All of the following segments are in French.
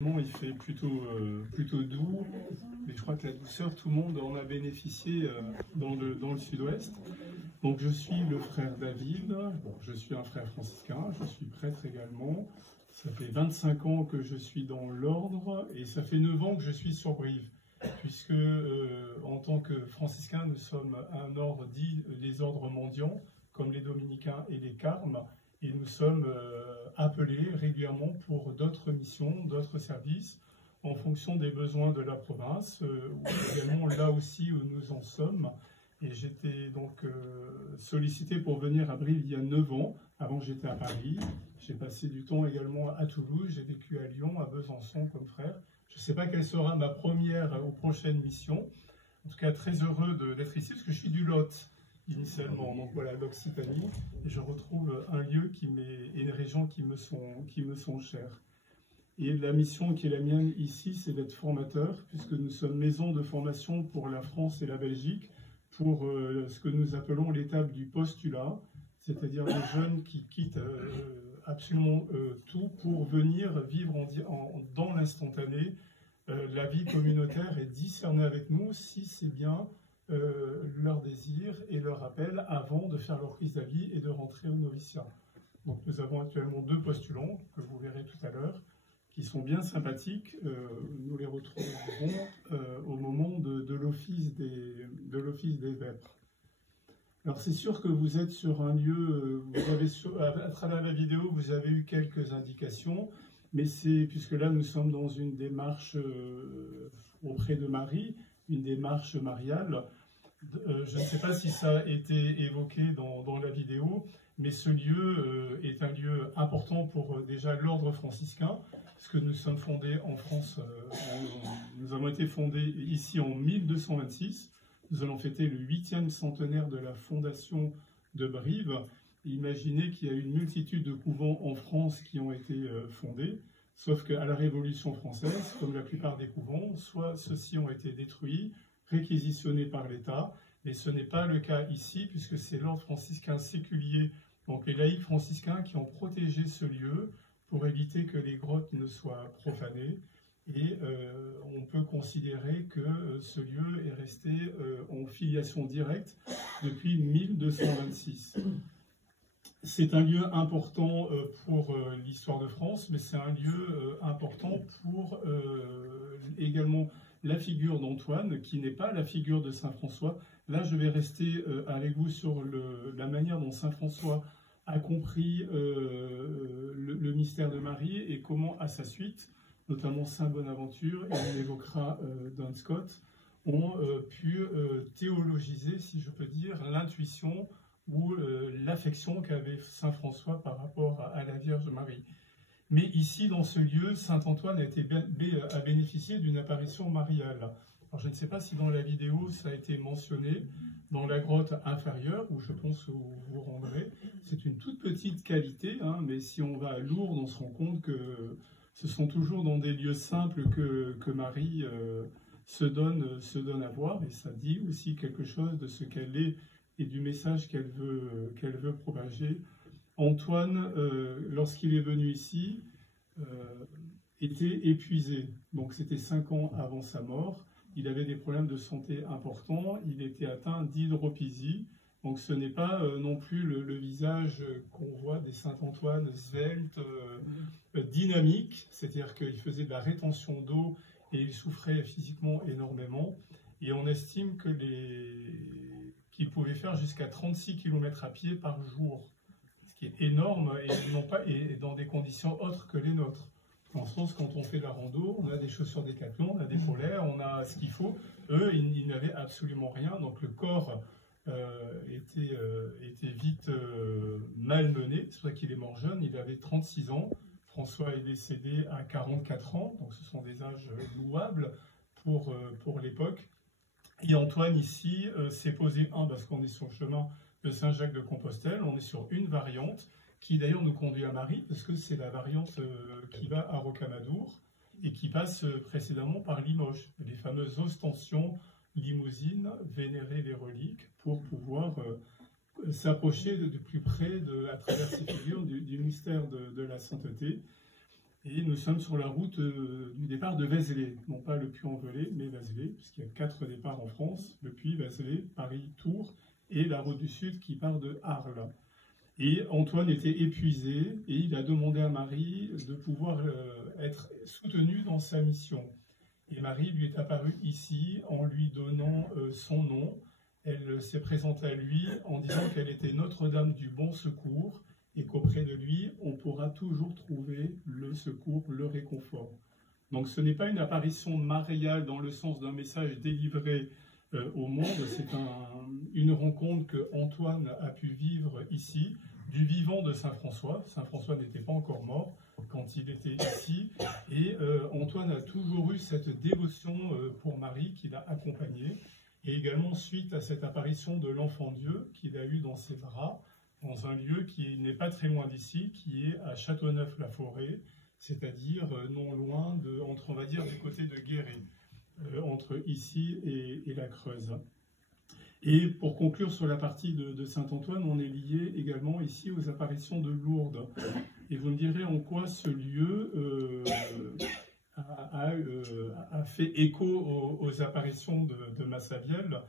Il fait plutôt doux, mais je crois que la douceur, tout le monde en a bénéficié dans le sud-ouest. Donc je suis le frère David, bon, je suis un frère franciscain, je suis prêtre également. Ça fait 25 ans que je suis dans l'ordre et ça fait 9 ans que je suis sur Brive, puisque en tant que franciscain, nous sommes un ordre dit les ordres mendiants, comme les dominicains et les carmes. Et nous sommes appelés régulièrement pour d'autres missions, d'autres services, en fonction des besoins de la province, ou également là aussi où nous en sommes. Et j'étais donc sollicité pour venir à Brive il y a 9 ans. Avant, j'étais à Paris. J'ai passé du temps également à Toulouse. J'ai vécu à Lyon, à Besançon comme frère. Je ne sais pas quelle sera ma première ou prochaine mission. En tout cas, très heureux d'être ici, parce que je suis du Lot initialement, donc voilà, l'Occitanie, et je retrouve un lieu et une région qui me sont chères. Et la mission qui est la mienne ici, c'est d'être formateur, puisque nous sommes maison de formation pour la France et la Belgique, pour ce que nous appelons l'étape du postulat, c'est-à-dire des jeunes qui quittent absolument tout pour venir vivre dans l'instantané, la vie communautaire et discerner avec nous si c'est bien leur désir et leur appel avant de faire leur prise d'avis et de rentrer au noviciat. Donc nous avons actuellement 2 postulants, que vous verrez tout à l'heure, qui sont bien sympathiques. Nous les retrouverons au moment de l'office des vêpres. Alors c'est sûr que vous êtes sur un lieu, à travers la vidéo, vous avez eu quelques indications, mais c'est, puisque là nous sommes dans une démarche auprès de Marie, une démarche mariale. Je ne sais pas si ça a été évoqué dans la vidéo, mais ce lieu est un lieu important pour déjà l'ordre franciscain, parce que nous sommes fondés en France, nous avons été fondés ici en 1226. Nous allons fêter le 8e centenaire de la fondation de Brive. Imaginez qu'il y a une multitude de couvents en France qui ont été fondés, sauf qu'à la Révolution française, comme la plupart des couvents, soit ceux-ci ont été détruits, réquisitionnés par l'État, et ce n'est pas le cas ici, puisque c'est l'ordre franciscain séculier, donc les laïcs franciscains qui ont protégé ce lieu pour éviter que les grottes ne soient profanées, et on peut considérer que ce lieu est resté en filiation directe depuis 1226. C'est un lieu important pour l'histoire de France, mais c'est un lieu important pour également la figure d'Antoine, qui n'est pas la figure de Saint François. Là, je vais rester avec vous sur la manière dont Saint François a compris le mystère de Marie et comment, à sa suite, notamment Saint Bonaventure, et on évoquera Don Scott, ont pu théologiser, si je peux dire, l'intuition ou l'affection qu'avait Saint François par rapport à la Vierge Marie. Mais ici, dans ce lieu, Saint Antoine a bénéficié d'une apparition mariale. Alors, je ne sais pas si dans la vidéo ça a été mentionné, dans la grotte inférieure, où je pense que vous vous rendrez. C'est une toute petite cavité, hein, mais si on va à Lourdes, on se rend compte que ce sont toujours dans des lieux simples que Marie se donne à voir, et ça dit aussi quelque chose de ce qu'elle est et du message qu'elle veut propager. Antoine, lorsqu'il est venu ici, était épuisé. Donc c'était 5 ans avant sa mort. Il avait des problèmes de santé importants. Il était atteint d'hydropésie. Donc ce n'est pas non plus le visage qu'on voit des Saint-Antoine svelte, dynamique. C'est-à-dire qu'il faisait de la rétention d'eau et il souffrait physiquement énormément. Et on estime qu'il pouvait faire jusqu'à 36 km à pied par jour, ce qui est énorme et dans des conditions autres que les nôtres. En ce sens, quand on fait la rando, on a des chaussures Décathlon, on a des polaires, on a ce qu'il faut. Eux, ils n'avaient absolument rien, donc le corps était vite malmené. C'est pour ça qu'il est mort jeune, il avait 36 ans. François est décédé à 44 ans, donc ce sont des âges louables pour l'époque. Et Antoine ici s'est posé parce qu'on est sur le chemin de Saint-Jacques de Compostelle, on est sur une variante qui d'ailleurs nous conduit à Marie, parce que c'est la variante qui va à Rocamadour et qui passe précédemment par Limoges, les fameuses ostensions limousines, vénérer les reliques pour pouvoir s'approcher de plus près, à travers ces figures, du mystère de la sainteté. Et nous sommes sur la route du départ de Vézelay, non pas le Puy-en-Velay, mais Vézelay, puisqu'il y a 4 départs en France, le Puy, Vézelay, Paris, Tours, et la route du Sud qui part de Arles. Et Antoine était épuisé, et il a demandé à Marie de pouvoir être soutenu dans sa mission. Et Marie lui est apparue ici en lui donnant son nom. Elle s'est présentée à lui en disant qu'elle était Notre-Dame du Bon Secours, et qu'auprès de lui, on pourra toujours trouver le secours, le réconfort. Donc ce n'est pas une apparition mariale dans le sens d'un message délivré au monde, c'est une rencontre que Antoine a pu vivre ici, du vivant de Saint François. Saint François n'était pas encore mort quand il était ici, et Antoine a toujours eu cette dévotion pour Marie qui l'a accompagné, et également suite à cette apparition de l'Enfant Dieu qu'il a eu dans ses bras, dans un lieu qui n'est pas très loin d'ici, qui est à Châteauneuf-la-Forêt, c'est-à-dire non loin, on va dire du côté de Guéret, entre ici et la Creuse. Et pour conclure sur la partie de Saint-Antoine, on est lié également ici aux apparitions de Lourdes. Et vous me direz en quoi ce lieu a fait écho aux apparitions de Massabielle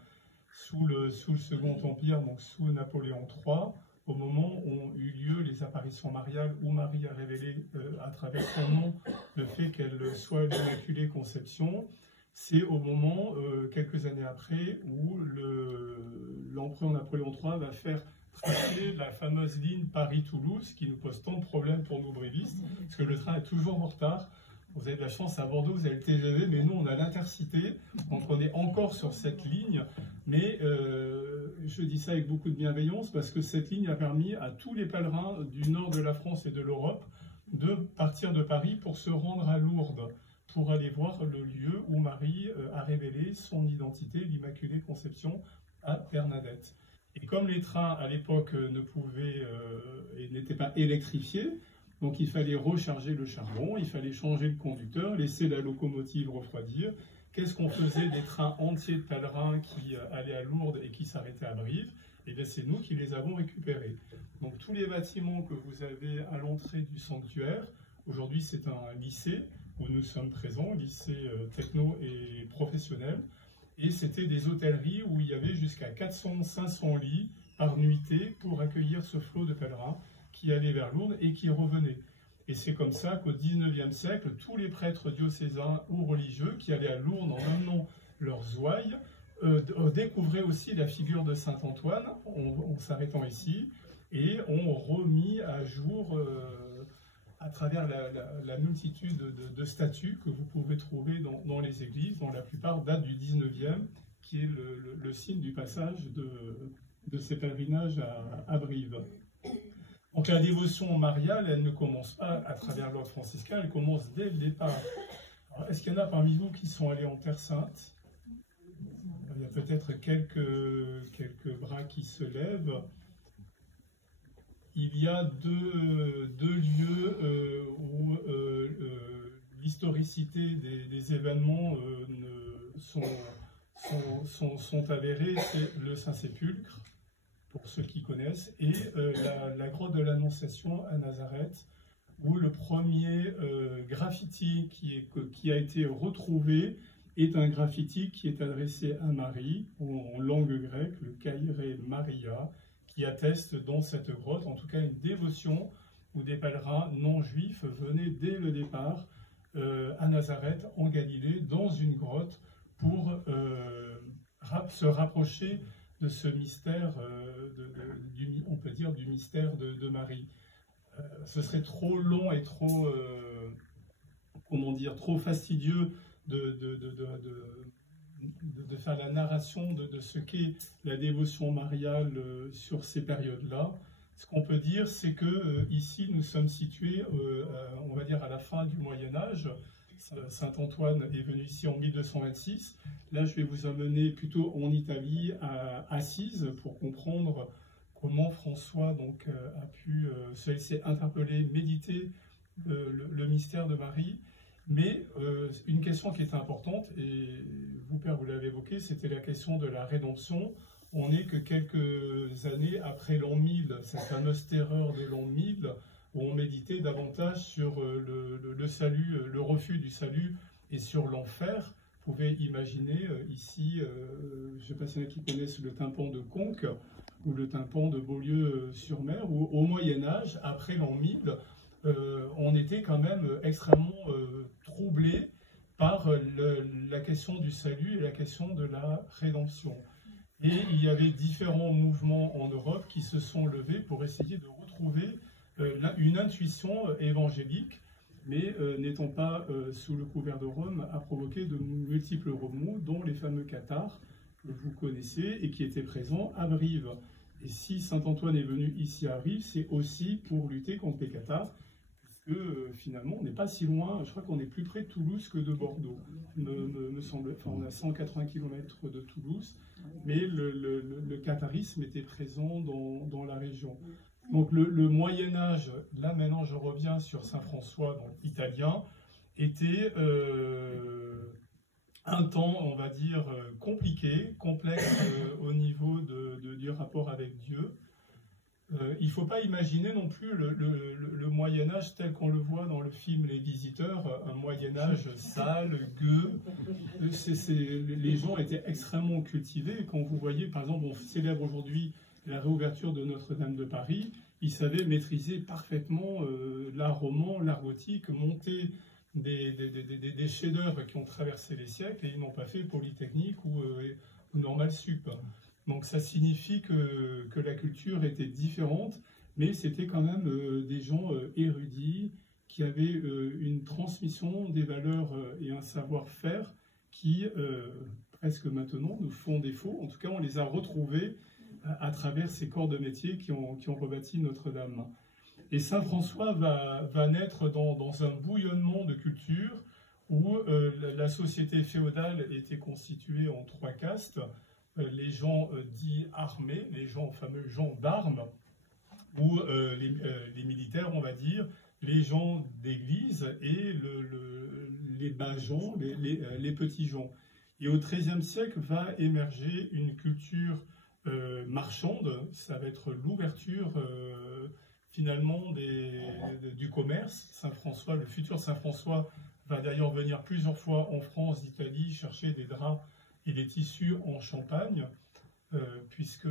sous le Second Empire, donc sous Napoléon III, au moment où ont eu lieu les apparitions mariales, où Marie a révélé à travers son nom le fait qu'elle soit l'Immaculée Conception. C'est au moment, quelques années après, où l'empereur Napoléon III va faire tracer la fameuse ligne Paris-Toulouse, qui nous pose tant de problèmes pour nous brévistes, parce que le train est toujours en retard. Vous avez de la chance, à Bordeaux, vous avez le TGV, mais nous, on a l'Intercité, donc on est encore sur cette ligne. Mais je dis ça avec beaucoup de bienveillance, parce que cette ligne a permis à tous les pèlerins du nord de la France et de l'Europe de partir de Paris pour se rendre à Lourdes, pour aller voir le lieu où Marie a révélé son identité, l'Immaculée Conception, à Bernadette. Et comme les trains, à l'époque, n'étaient pas électrifiés, donc il fallait recharger le charbon, il fallait changer le conducteur, laisser la locomotive refroidir. Qu'est-ce qu'on faisait des trains entiers de pèlerins qui allaient à Lourdes et qui s'arrêtaient à Brive? Et bien c'est nous qui les avons récupérés. Donc tous les bâtiments que vous avez à l'entrée du sanctuaire, aujourd'hui c'est un lycée où nous sommes présents, lycée techno et professionnel. Et c'était des hôtelleries où il y avait jusqu'à 400-500 lits par nuitée pour accueillir ce flot de pèlerins qui allaient vers Lourdes et qui revenaient. Et c'est comme ça qu'au XIXe siècle, tous les prêtres diocésains ou religieux qui allaient à Lourdes en amenant leurs ouailles découvraient aussi la figure de Saint Antoine en s'arrêtant ici et ont remis à jour à travers la multitude de statues que vous pouvez trouver dans les églises, dont la plupart datent du XIXe, qui est le signe du passage de ces pèlerinages à Brive. Donc la dévotion mariale, elle ne commence pas à travers l'ordre franciscain, elle commence dès le départ. Est-ce qu'il y en a parmi vous qui sont allés en Terre Sainte? Il y a peut-être quelques bras qui se lèvent. Il y a deux lieux où l'historicité des événements sont avérées. C'est le Saint-Sépulcre, pour ceux qui connaissent, et la grotte de l'Annonciation à Nazareth, où le premier graffiti qui a été retrouvé est un graffiti qui est adressé à Marie, en langue grecque, le Kairé Maria, qui atteste dans cette grotte, en tout cas une dévotion où des pèlerins non juifs venaient dès le départ à Nazareth, en Galilée, dans une grotte, pour se rapprocher de ce mystère, on peut dire, du mystère de Marie. Ce serait trop long et trop, trop fastidieux de faire la narration de ce qu'est la dévotion mariale sur ces périodes-là. Ce qu'on peut dire, c'est que ici, nous sommes situés, on va dire, à la fin du Moyen-Âge. Saint Antoine est venu ici en 1226. Là, je vais vous emmener plutôt en Italie, à Assise, pour comprendre comment François donc, a pu se laisser interpeller, méditer le mystère de Marie. Mais une question qui est importante, et vous, Père, vous l'avez évoqué, c'était la question de la rédemption. On n'est que quelques années après l'an 1000, cette fameuse terreur de l'an 1000, où on méditait davantage sur le salut, le refus du salut et sur l'enfer. Vous pouvez imaginer ici, je ne sais pas s'il y en a qui connaissent le tympan de Conques ou le tympan de Beaulieu-sur-Mer, où au Moyen-Âge, après l'an 1000, on était quand même extrêmement troublé par la question du salut et la question de la rédemption. Et il y avait différents mouvements en Europe qui se sont levés pour essayer de retrouver une intuition évangélique, mais n'étant pas sous le couvert de Rome, a provoqué de multiples remous, dont les fameux cathars que vous connaissez et qui étaient présents à Brive. Et si saint Antoine est venu ici à Brive, c'est aussi pour lutter contre les cathars, puisque finalement on n'est pas si loin, je crois qu'on est plus près de Toulouse que de Bordeaux, me semble. Enfin, on a 180 km de Toulouse, mais le catharisme était présent dans la région. Donc le Moyen-Âge, là maintenant je reviens sur Saint François, donc italien, était un temps, on va dire, compliqué, complexe au niveau du rapport avec Dieu. Il ne faut pas imaginer non plus le Moyen-Âge tel qu'on le voit dans le film Les Visiteurs, un Moyen-Âge sale, gueux. Les gens étaient extrêmement cultivés. Quand vous voyez, par exemple, on célèbre aujourd'hui la réouverture de Notre-Dame de Paris, ils savaient maîtriser parfaitement l'art roman, l'art gothique, monter des chefs-d'œuvre qui ont traversé les siècles, et ils n'ont pas fait Polytechnique ou Normal Sup. Donc ça signifie que la culture était différente, mais c'était quand même des gens érudits qui avaient une transmission des valeurs et un savoir-faire qui, presque maintenant, nous font défaut. En tout cas, on les a retrouvés à travers ces corps de métier qui ont rebâti Notre-Dame. Et Saint François va naître dans un bouillonnement de culture où la société féodale était constituée en 3 castes. Les gens dits armés, les fameux gens d'armes, ou les militaires, on va dire, les gens d'église et les bas gens, les petits gens. Et au XIIIe siècle va émerger une culture marchande, ça va être l'ouverture finalement du commerce. Saint François, le futur Saint François, va d'ailleurs venir plusieurs fois en France, d'Italie, chercher des draps et des tissus en Champagne, puisque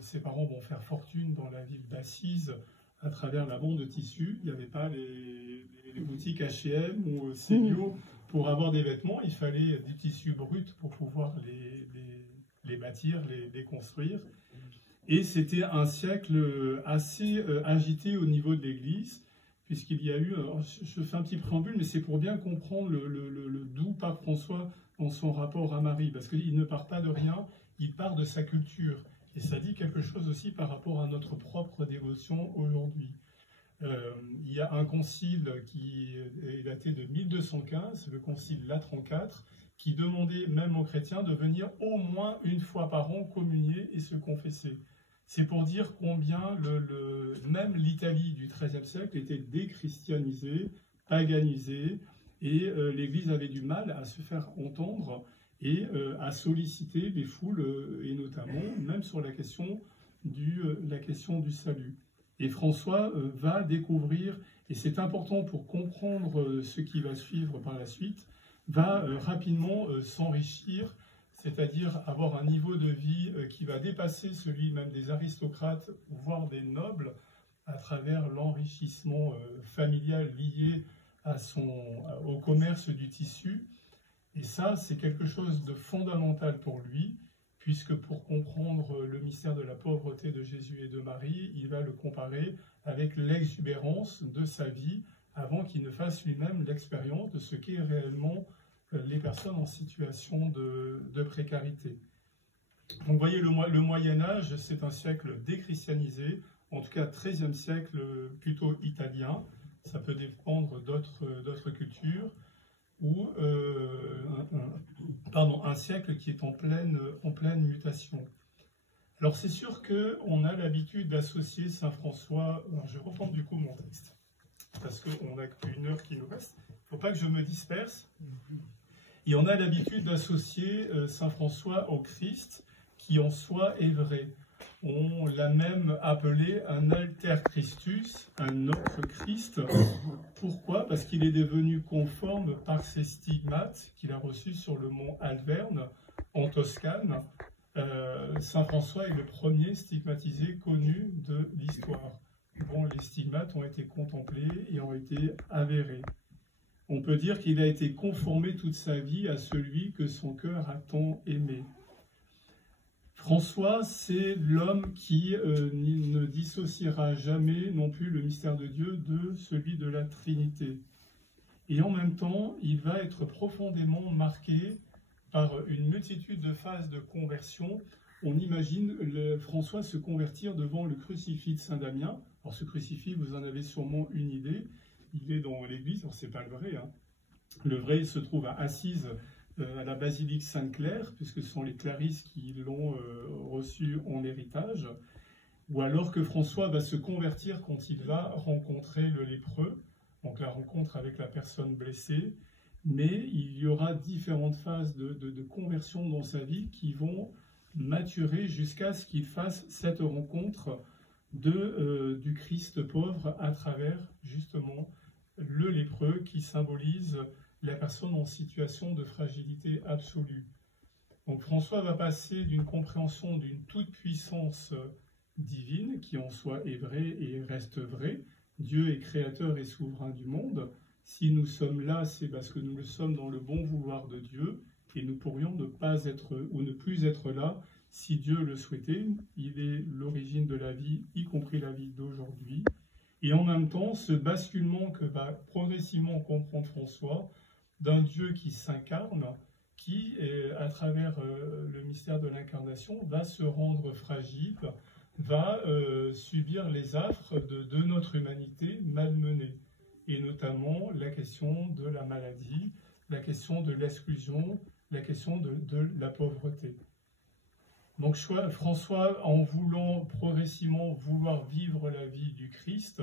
ses parents vont faire fortune dans la ville d'Assise à travers la vente de tissus. Il n'y avait pas les boutiques H&M ou Célio pour avoir des vêtements. Il fallait des tissus bruts pour pouvoir les bâtir, les construire. Et c'était un siècle assez agité au niveau de l'Église, puisqu'il y a eu, je fais un petit préambule, mais c'est pour bien comprendre le doux pape François dans son rapport à Marie, parce qu'il ne part pas de rien, il part de sa culture. Et ça dit quelque chose aussi par rapport à notre propre dévotion aujourd'hui. Il y a un concile qui est daté de 1215, le concile Latran IV, qui demandait même aux chrétiens de venir au moins une fois par an communier et se confesser. C'est pour dire combien même l'Italie du XIIIe siècle était déchristianisée, paganisée, et l'Église avait du mal à se faire entendre et à solliciter les foules, et notamment même sur la question du salut. Et François va découvrir, et c'est important pour comprendre ce qui va suivre par la suite, va rapidement s'enrichir, c'est-à-dire avoir un niveau de vie qui va dépasser celui même des aristocrates, voire des nobles, à travers l'enrichissement familial lié au commerce du tissu. Et ça, c'est quelque chose de fondamental pour lui, puisque pour comprendre le mystère de la pauvreté de Jésus et de Marie, il va le comparer avec l'exubérance de sa vie avant qu'il ne fasse lui-même l'expérience de ce qu'est réellement les personnes en situation de précarité. Donc vous voyez, le Moyen-Âge, c'est un siècle déchristianisé, en tout cas 13e siècle plutôt italien, ça peut dépendre d'autres cultures, ou un siècle qui est en pleine mutation. Alors c'est sûr qu'on a l'habitude d'associer Saint François, alors je vais reprendre du coup mon texte, parce qu'on n'a qu'une heure qui nous reste, il ne faut pas que je me disperse. Et on a l'habitude d'associer Saint François au Christ, qui en soi est vrai. On l'a même appelé un alter Christus, un autre Christ. Pourquoi? Parce qu'il est devenu conforme par ses stigmates qu'il a reçus sur le mont Alverne, en Toscane. Saint François est le premier stigmatisé connu de l'histoire. Bon, les stigmates ont été contemplés et ont été avérés. On peut dire qu'il a été conformé toute sa vie à celui que son cœur a tant aimé. François, c'est l'homme qui ne dissociera jamais non plus le mystère de Dieu de celui de la Trinité. Et en même temps, il va être profondément marqué par une multitude de phases de conversion. On imagine François se convertir devant le crucifix de Saint-Damien. Alors ce crucifix, vous en avez sûrement une idée. Il est dans l'église, alors c'est pas le vrai. Hein. Le vrai se trouve à Assise, à la basilique Sainte-Claire, puisque ce sont les Clarisses qui l'ont reçu en héritage. Ou alors que François va se convertir quand il va rencontrer le lépreux, donc la rencontre avec la personne blessée. Mais il y aura différentes phases de conversion dans sa vie qui vont maturer jusqu'à ce qu'il fasse cette rencontre du Christ pauvre à travers justement le lépreux qui symbolise la personne en situation de fragilité absolue. Donc François va passer d'une compréhension d'une toute-puissance divine, qui en soi est vraie et reste vraie. Dieu est créateur et souverain du monde. Si nous sommes là, c'est parce que nous le sommes dans le bon vouloir de Dieu, et nous pourrions ne pas être ou ne plus être là si Dieu le souhaitait. Il est l'origine de la vie, y compris la vie d'aujourd'hui. Et en même temps, ce basculement que va progressivement comprendre François, d'un Dieu qui s'incarne, qui, à travers le mystère de l'incarnation, va se rendre fragile, va subir les affres de notre humanité malmenée, et notamment la question de la maladie, la question de l'exclusion, la question de la pauvreté. Donc François, en voulant progressivement vivre la vie du Christ,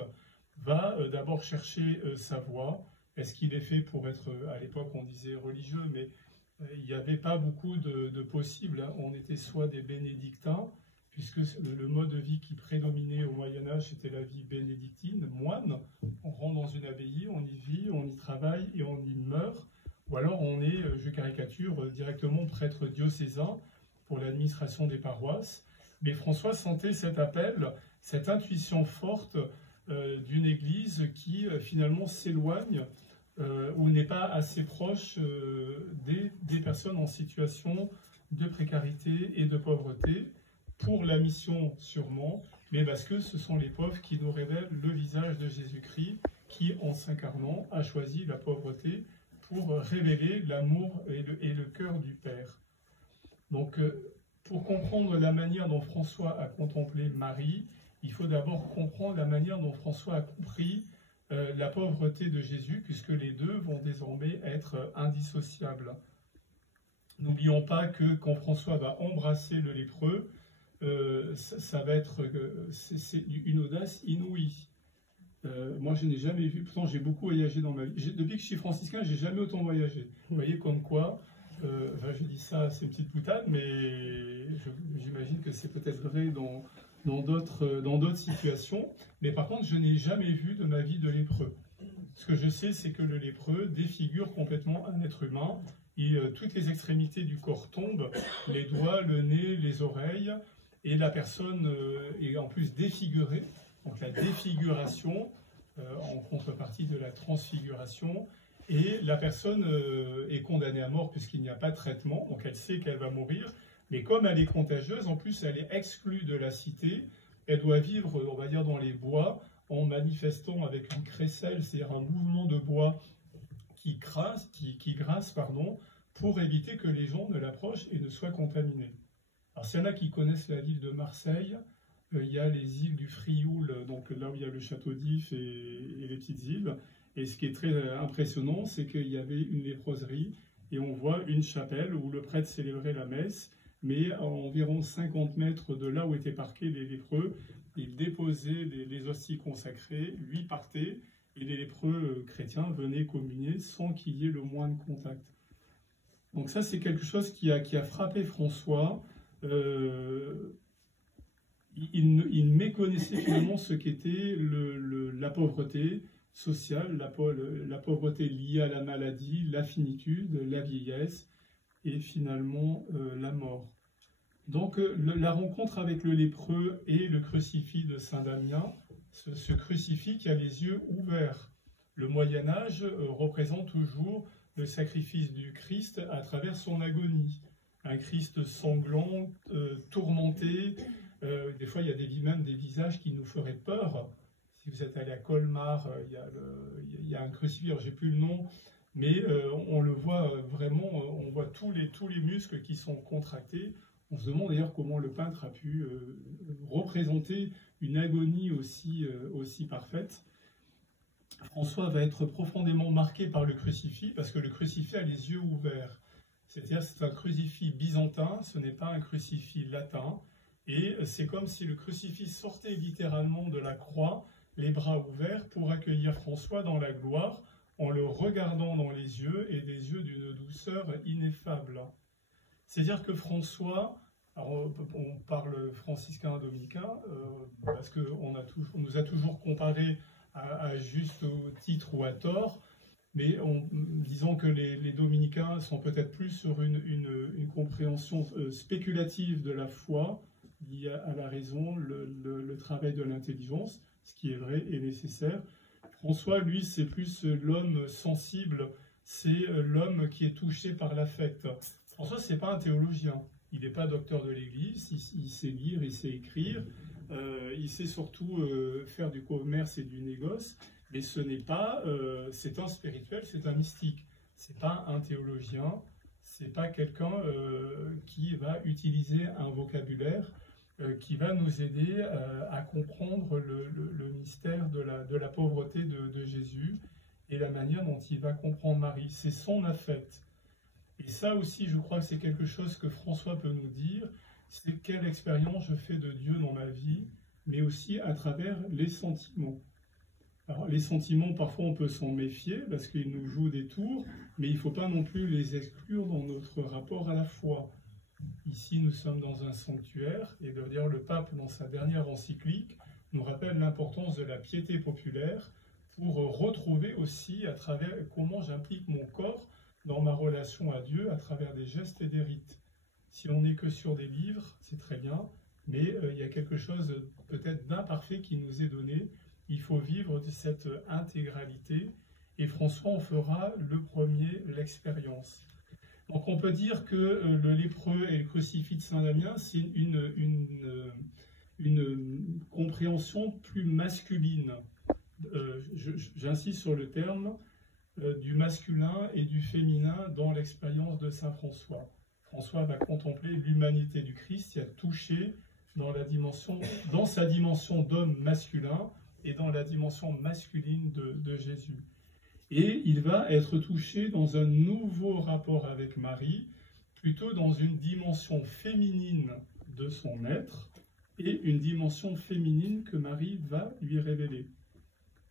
va d'abord chercher sa voie. Est-ce qu'il est fait pour être, à l'époque on disait religieux, mais il n'y avait pas beaucoup de possibles. Hein. On était soit des bénédictins, puisque le mode de vie qui prédominait au Moyen-Âge, c'était la vie bénédictine, moine. On rentre dans une abbaye, on y vit, on y travaille et on y meurt. Ou alors on est, je caricature, directement prêtre diocésain pour l'administration des paroisses. Mais François sentait cet appel, cette intuition forte d'une église qui finalement s'éloigne ou n'est pas assez proche des personnes en situation de précarité et de pauvreté, pour la mission sûrement, mais parce que ce sont les pauvres qui nous révèlent le visage de Jésus-Christ, qui en s'incarnant a choisi la pauvreté pour révéler l'amour et le cœur du Père. Donc pour comprendre la manière dont François a contemplé Marie, il faut d'abord comprendre la manière dont François a compris la pauvreté de Jésus, puisque les deux vont désormais être indissociables. N'oublions pas que quand François va embrasser le lépreux, ça va être c'est une audace inouïe. Moi, je n'ai jamais vu, pourtant j'ai beaucoup voyagé dans ma vie. Depuis que je suis franciscain, j'ai jamais autant voyagé. Vous voyez comme quoi, je dis ça, c'est une petite boutade, mais j'imagine que c'est peut-être vrai dans d'autres situations. Mais par contre, je n'ai jamais vu de ma vie de lépreux. Ce que je sais, c'est que le lépreux défigure complètement un être humain. Et toutes les extrémités du corps tombent, les doigts, le nez, les oreilles, et la personne est en plus défigurée. Donc la défiguration, en contrepartie de la transfiguration, et la personne est condamnée à mort puisqu'il n'y a pas de traitement, donc elle sait qu'elle va mourir, mais comme elle est contagieuse, en plus elle est exclue de la cité, elle doit vivre, on va dire, dans les bois, en manifestant avec une crécelle, c'est-à-dire un mouvement de bois qui grasse, pour éviter que les gens ne l'approchent et ne soient contaminés. Alors s'il y en a qui connaissent la ville de Marseille, il y a les îles du Frioul, donc là où il y a le château d'If et les petites îles. Et ce qui est très impressionnant, c'est qu'il y avait une léproserie et on voit une chapelle où le prêtre célébrait la messe, mais à environ 50 mètres de là où étaient parqués les lépreux, il déposait les hosties consacrées, lui partait, et les lépreux chrétiens venaient communier sans qu'il y ait le moindre contact. Donc ça, c'est quelque chose qui a frappé François. il méconnaissait finalement ce qu'était la pauvreté sociale, la pauvreté liée à la maladie, la finitude, la vieillesse et finalement la mort. Donc la rencontre avec le lépreux et le crucifix de Saint Damien, ce crucifix qui a les yeux ouverts. Le Moyen-Âge représente toujours le sacrifice du Christ à travers son agonie. Un Christ sanglant, tourmenté. Des fois, il y a même des visages qui nous feraient peur. Si vous êtes allé à Colmar, il y a un crucifix, je n'ai plus le nom, mais on le voit vraiment, on voit tous les muscles qui sont contractés. On se demande d'ailleurs comment le peintre a pu représenter une agonie aussi parfaite. François va être profondément marqué par le crucifix, parce que le crucifix a les yeux ouverts. C'est-à-dire c'est un crucifix byzantin, ce n'est pas un crucifix latin, et c'est comme si le crucifix sortait littéralement de la croix, les bras ouverts, pour accueillir François dans la gloire, en le regardant dans les yeux, et des yeux d'une douceur ineffable. C'est-à-dire que François, alors on parle franciscain dominicain, parce qu'on nous a toujours comparé à juste titre ou à tort, mais disons que les dominicains sont peut-être plus sur une compréhension spéculative de la foi, liée à la raison, le travail de l'intelligence, ce qui est vrai et nécessaire. François, lui, c'est plus l'homme sensible, c'est l'homme qui est touché par l'affect. François, c'est pas un théologien, il n'est pas docteur de l'Église, il sait lire, il sait écrire, il sait surtout faire du commerce et du négoce, mais ce n'est pas, c'est un spirituel, c'est un mystique. C'est pas un théologien, c'est pas quelqu'un qui va utiliser un vocabulaire qui va nous aider à comprendre le mystère de la pauvreté de Jésus et la manière dont il va comprendre Marie. C'est son affect. Et ça aussi, je crois que c'est quelque chose que François peut nous dire, c'est quelle expérience je fais de Dieu dans ma vie, mais aussi à travers les sentiments. Alors, les sentiments, parfois on peut s'en méfier parce qu'ils nous jouent des tours, mais il ne faut pas non plus les exclure dans notre rapport à la foi. Ici, nous sommes dans un sanctuaire, et d'ailleurs le pape, dans sa dernière encyclique, nous rappelle l'importance de la piété populaire pour retrouver aussi à travers comment j'implique mon corps dans ma relation à Dieu à travers des gestes et des rites. Si on n'est que sur des livres, c'est très bien, mais il y a quelque chose peut-être d'imparfait qui nous est donné. Il faut vivre de cette intégralité, et François en fera le premier l'expérience. Donc on peut dire que le lépreux et le crucifix de Saint Damien, c'est une compréhension plus masculine. J'insiste sur le terme du masculin et du féminin dans l'expérience de Saint François. François va contempler l'humanité du Christ, il a touché dans sa dimension d'homme masculin et dans la dimension masculine de Jésus. Et il va être touché dans un nouveau rapport avec Marie, plutôt dans une dimension féminine de son être et une dimension féminine que Marie va lui révéler.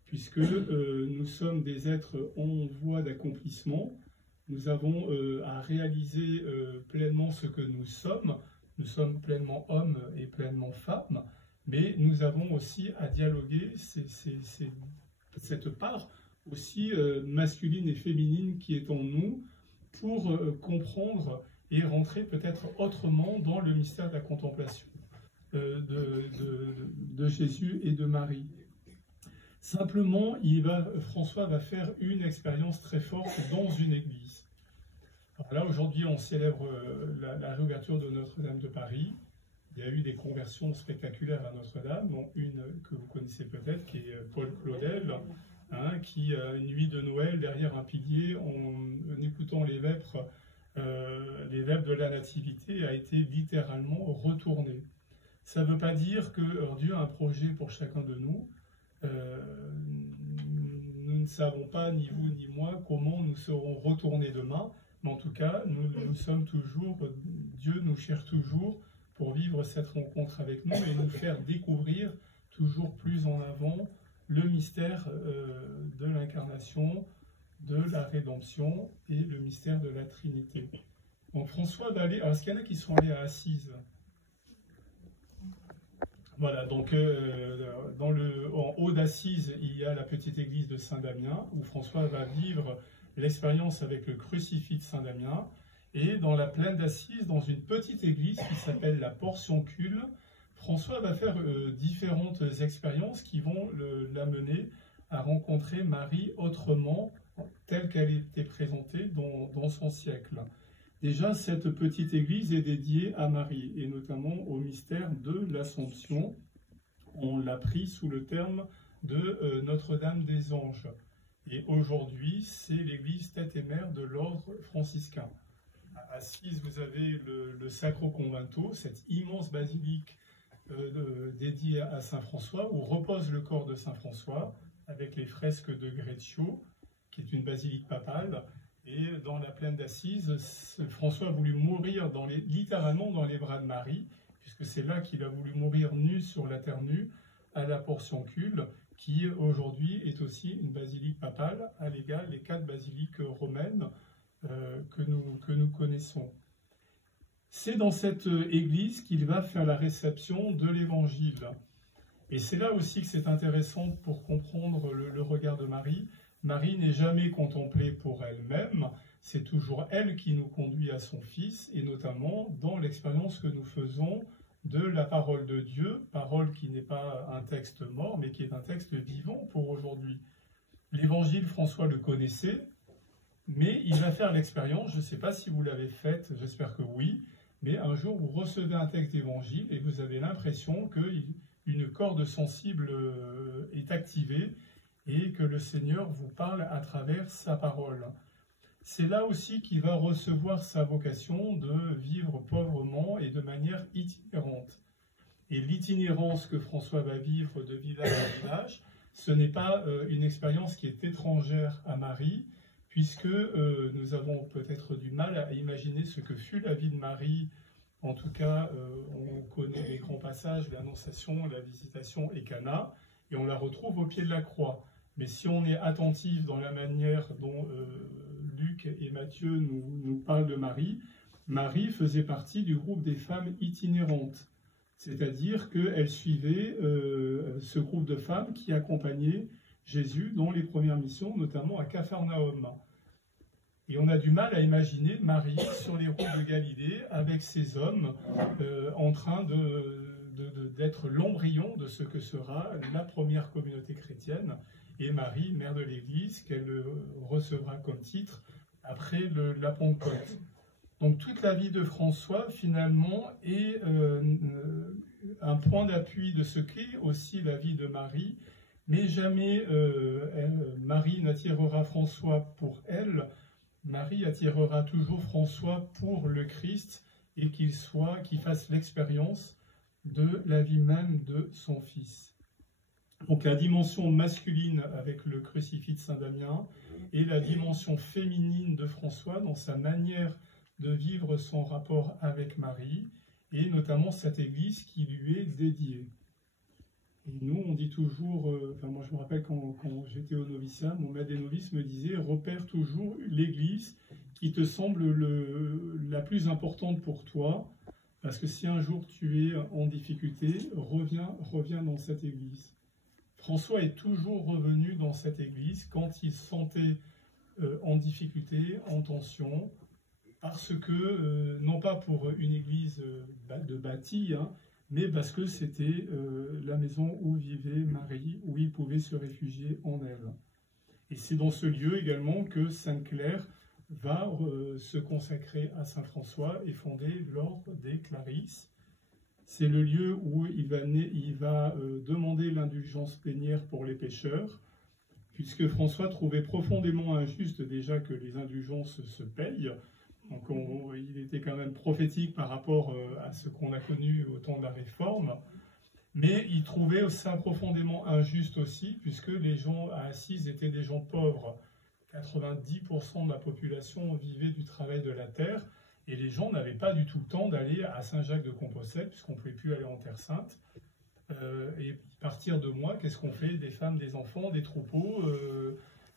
Puisque nous sommes des êtres en voie d'accomplissement, nous avons à réaliser pleinement ce que nous sommes pleinement hommes et pleinement femmes, mais nous avons aussi à dialoguer cette part aussi masculine et féminine qui est en nous pour comprendre et rentrer peut-être autrement dans le mystère de la contemplation de Jésus et de Marie. Simplement, François va faire une expérience très forte dans une église. Alors là, aujourd'hui, on célèbre la réouverture de Notre-Dame de Paris. Il y a eu des conversions spectaculaires à Notre-Dame, dont une que vous connaissez peut-être, qui est Paul Claudel, qui, une nuit de Noël, derrière un pilier, en écoutant les vêpres de la Nativité, a été littéralement retourné. Ça ne veut pas dire que Dieu a un projet pour chacun de nous. Nous ne savons pas, ni vous ni moi, comment nous serons retournés demain, mais en tout cas, nous sommes toujours, Dieu nous cherche toujours pour vivre cette rencontre avec nous et nous faire découvrir toujours plus en avant le mystère de l'incarnation, de la rédemption et le mystère de la Trinité. Donc François va aller, alors est-ce qu'il y en a qui sont allés à Assise? Voilà, donc en haut d'Assise, il y a la petite église de Saint-Damien, où François va vivre l'expérience avec le crucifix de Saint-Damien. Et dans la plaine d'Assise, dans une petite église qui s'appelle la Portioncule, François va faire différentes expériences qui vont l'amener à rencontrer Marie autrement, telle qu'elle était présentée dans son siècle. Déjà, cette petite église est dédiée à Marie, et notamment au mystère de l'Assomption. On l'a pris sous le terme de Notre-Dame des Anges. Et aujourd'hui, c'est l'église tête et mère de l'ordre franciscain. À Assise, vous avez le Sacro Convento, cette immense basilique dédiée à Saint-François, où repose le corps de Saint-François, avec les fresques de Greccio, qui est une basilique papale. Et dans la plaine d'Assise, François a voulu mourir littéralement dans les bras de Marie, puisque c'est là qu'il a voulu mourir nu sur la terre nue, à la Portioncule, qui aujourd'hui est aussi une basilique papale, à l'égal des 4 basiliques romaines que nous connaissons. C'est dans cette église qu'il va faire la réception de l'évangile. Et c'est là aussi que c'est intéressant pour comprendre le regard de Marie. Marie n'est jamais contemplée pour elle-même, c'est toujours elle qui nous conduit à son Fils, et notamment dans l'expérience que nous faisons de la parole de Dieu, parole qui n'est pas un texte mort, mais qui est un texte vivant pour aujourd'hui. L'évangile, François le connaissait, mais il va faire l'expérience, je ne sais pas si vous l'avez faite, j'espère que oui, mais un jour vous recevez un texte d'évangile et vous avez l'impression qu'une corde sensible est activée, et que le Seigneur vous parle à travers sa parole. C'est là aussi qu'il va recevoir sa vocation de vivre pauvrement et de manière itinérante. Et l'itinérance que François va vivre de village en village, ce n'est pas une expérience qui est étrangère à Marie, puisque nous avons peut-être du mal à imaginer ce que fut la vie de Marie. En tout cas, on connaît les grands passages, l'Annonciation, la Visitation et Cana, et on la retrouve au pied de la croix. Mais si on est attentif dans la manière dont Luc et Matthieu nous parlent de Marie, Marie faisait partie du groupe des femmes itinérantes. C'est-à-dire qu'elle suivait ce groupe de femmes qui accompagnaient Jésus dans les premières missions, notamment à Capharnaüm. Et on a du mal à imaginer Marie sur les routes de Galilée avec ces hommes en train d'être l'embryon de ce que sera la première communauté chrétienne, et Marie, mère de l'Église, qu'elle recevra comme titre après la Pentecôte. Donc toute la vie de François, finalement, est un point d'appui de ce qu'est aussi la vie de Marie, mais jamais Marie n'attirera François pour elle. Marie attirera toujours François pour le Christ, et qu'il fasse l'expérience de la vie même de son Fils. Donc la dimension masculine avec le crucifix de Saint-Damien et la dimension féminine de François dans sa manière de vivre son rapport avec Marie, et notamment cette église qui lui est dédiée. Et nous, on dit toujours, moi je me rappelle quand j'étais au noviciat, mon maître des novices me disait, repère toujours l'église qui te semble la plus importante pour toi, parce que si un jour tu es en difficulté, reviens dans cette église. François est toujours revenu dans cette église quand il se sentait en difficulté, en tension, parce que, non pas pour une église de bâti, mais parce que c'était la maison où vivait Marie, où il pouvait se réfugier en elle. Et c'est dans ce lieu également que Sainte Claire va se consacrer à Saint François et fonder l'ordre des Clarisses. C'est le lieu où il va demander l'indulgence plénière pour les pécheurs, puisque François trouvait profondément injuste déjà que les indulgences se payent. Donc il était quand même prophétique par rapport à ce qu'on a connu au temps de la Réforme, mais il trouvait ça profondément injuste aussi, puisque les gens à Assise étaient des gens pauvres. 90% de la population vivait du travail de la terre, et les gens n'avaient pas du tout le temps d'aller à Saint-Jacques-de-Compostelle, puisqu'on ne pouvait plus aller en Terre Sainte. Et partir de moi, qu'est-ce qu'on fait? Des femmes, des enfants, des troupeaux,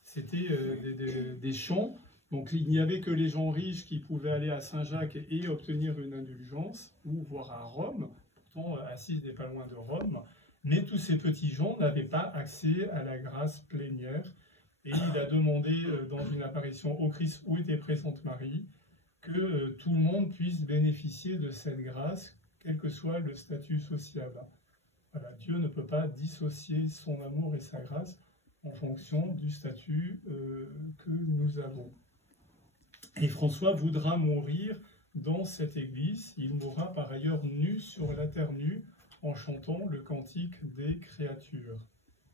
c'était des champs. Donc il n'y avait que les gens riches qui pouvaient aller à Saint-Jacques et obtenir une indulgence, ou voir à Rome, pour pourtant Assise n'est pas loin de Rome. Mais tous ces petits gens n'avaient pas accès à la grâce plénière. Et il a demandé dans une apparition au Christ où était présente Marie, que tout le monde puisse bénéficier de cette grâce, quel que soit le statut social. Voilà, Dieu ne peut pas dissocier son amour et sa grâce en fonction du statut que nous avons. Et François voudra mourir dans cette église. Il mourra par ailleurs nu sur la terre nue en chantant le cantique des créatures,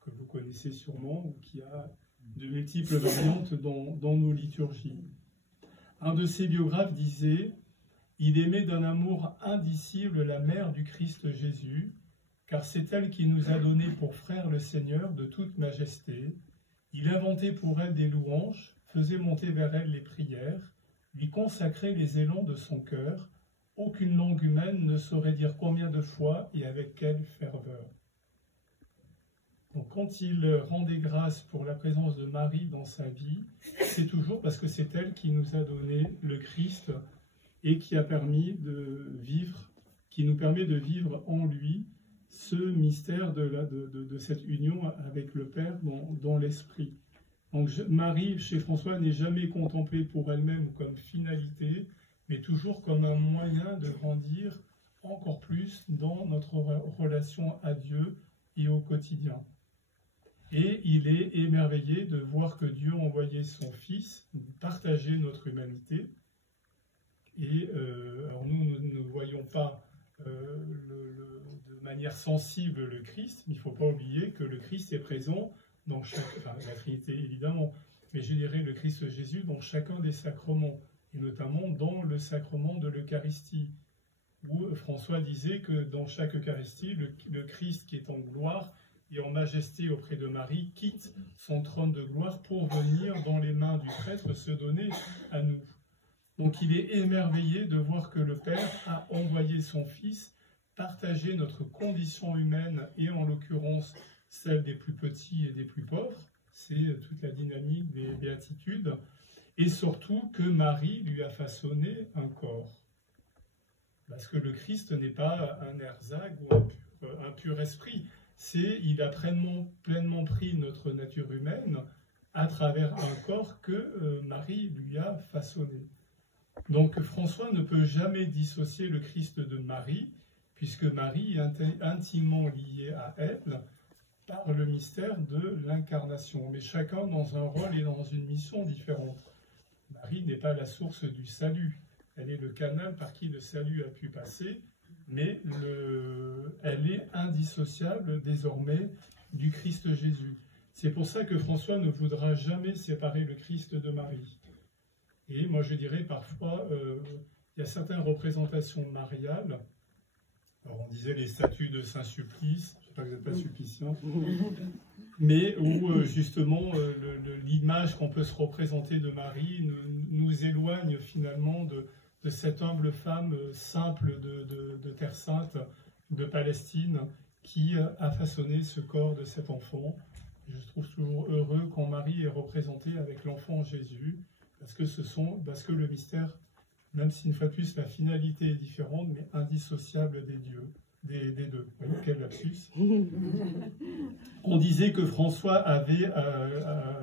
que vous connaissez sûrement ou qui a de multiples variantes dans nos liturgies. Un de ses biographes disait « Il aimait d'un amour indicible la mère du Christ Jésus, car c'est elle qui nous a donné pour frère le Seigneur de toute majesté. Il inventait pour elle des louanges, faisait monter vers elle les prières, lui consacrait les élans de son cœur. Aucune langue humaine ne saurait dire combien de fois et avec quelle ferveur. » Donc quand il rendait grâce pour la présence de Marie dans sa vie, c'est toujours parce que c'est elle qui nous a donné le Christ et qui a permis de vivre, qui nous permet de vivre en lui ce mystère de cette union avec le Père dans l'Esprit. Donc Marie, chez François, n'est jamais contemplée pour elle-même ou comme finalité, mais toujours comme un moyen de grandir encore plus dans notre relation à Dieu et au quotidien. Et il est émerveillé de voir que Dieu a envoyé son Fils partager notre humanité. Et alors nous ne voyons pas de manière sensible le Christ, mais il ne faut pas oublier que le Christ est présent dans la Trinité évidemment, mais je dirais le Christ Jésus dans chacun des sacrements, et notamment dans le sacrement de l'Eucharistie, où François disait que dans chaque Eucharistie, le Christ qui est en gloire et en majesté auprès de Marie quitte son trône de gloire pour venir dans les mains du prêtre se donner à nous. Donc il est émerveillé de voir que le Père a envoyé son Fils partager notre condition humaine et en l'occurrence celle des plus petits et des plus pauvres, c'est toute la dynamique des béatitudes, et surtout que Marie lui a façonné un corps. Parce que le Christ n'est pas un erzag ou un pur esprit, il a pleinement pris notre nature humaine à travers un corps que Marie lui a façonné. Donc François ne peut jamais dissocier le Christ de Marie, puisque Marie est intimement liée à elle par le mystère de l'incarnation, mais chacun dans un rôle et dans une mission différente. Marie n'est pas la source du salut, elle est le canal par qui le salut a pu passer, mais elle est indissociable désormais du Christ Jésus. C'est pour ça que François ne voudra jamais séparer le Christ de Marie. Et moi je dirais parfois, il y a certaines représentations mariales, alors on disait les statues de Saint-Sulpice, je ne sais pas que vous n'êtes pas sulpicien, mais où justement l'image qu'on peut se représenter de Marie nous éloigne finalement de cette humble femme simple de Terre Sainte, de Palestine, qui a façonné ce corps de cet enfant. Je trouve toujours heureux quand Marie est représentée avec l'enfant Jésus, parce que le mystère, même si une fois de plus la finalité est différente, mais indissociable des deux. Vous voyez quel lapsus. On disait que François avait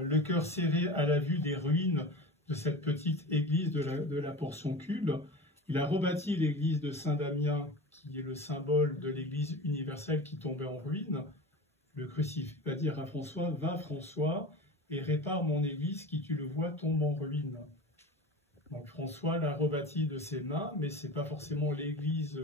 le cœur serré à la vue des ruines de cette petite église de la Portioncule. Il a rebâti l'église de Saint-Damien, qui est le symbole de l'église universelle qui tombait en ruine. Le crucifix va dire à François, « Va François, et répare mon église qui, tu le vois, tombe en ruine. » Donc François l'a rebâti de ses mains, mais ce n'est pas forcément l'église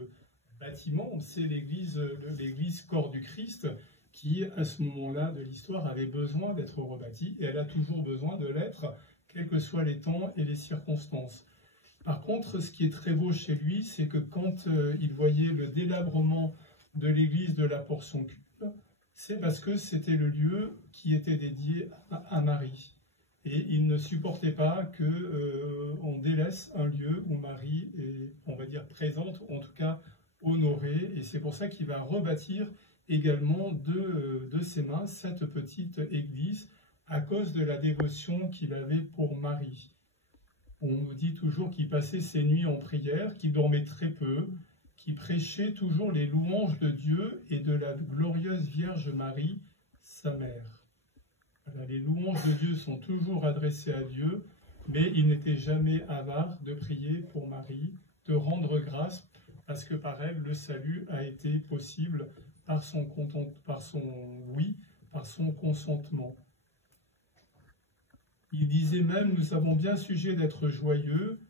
bâtiment, c'est l'église corps du Christ qui, à ce moment-là de l'histoire, avait besoin d'être rebâtie, et elle a toujours besoin de l'être, quels que soient les temps et les circonstances. Par contre, ce qui est très beau chez lui, c'est que quand il voyait le délabrement de l'église de la Portioncule, c'est parce que c'était le lieu qui était dédié à Marie. Et il ne supportait pas qu'on délaisse un lieu où Marie est, on va dire, présente, ou en tout cas honorée. Et c'est pour ça qu'il va rebâtir également de ses mains cette petite église à cause de la dévotion qu'il avait pour Marie. On nous dit toujours qu'il passait ses nuits en prière, qu'il dormait très peu, qui prêchait toujours les louanges de Dieu et de la glorieuse Vierge Marie, sa mère. Voilà, les louanges de Dieu sont toujours adressées à Dieu, mais il n'était jamais avare de prier pour Marie, de rendre grâce, parce que par elle, le salut a été possible par son consentement. Il disait même, nous avons bien sujet d'être joyeux,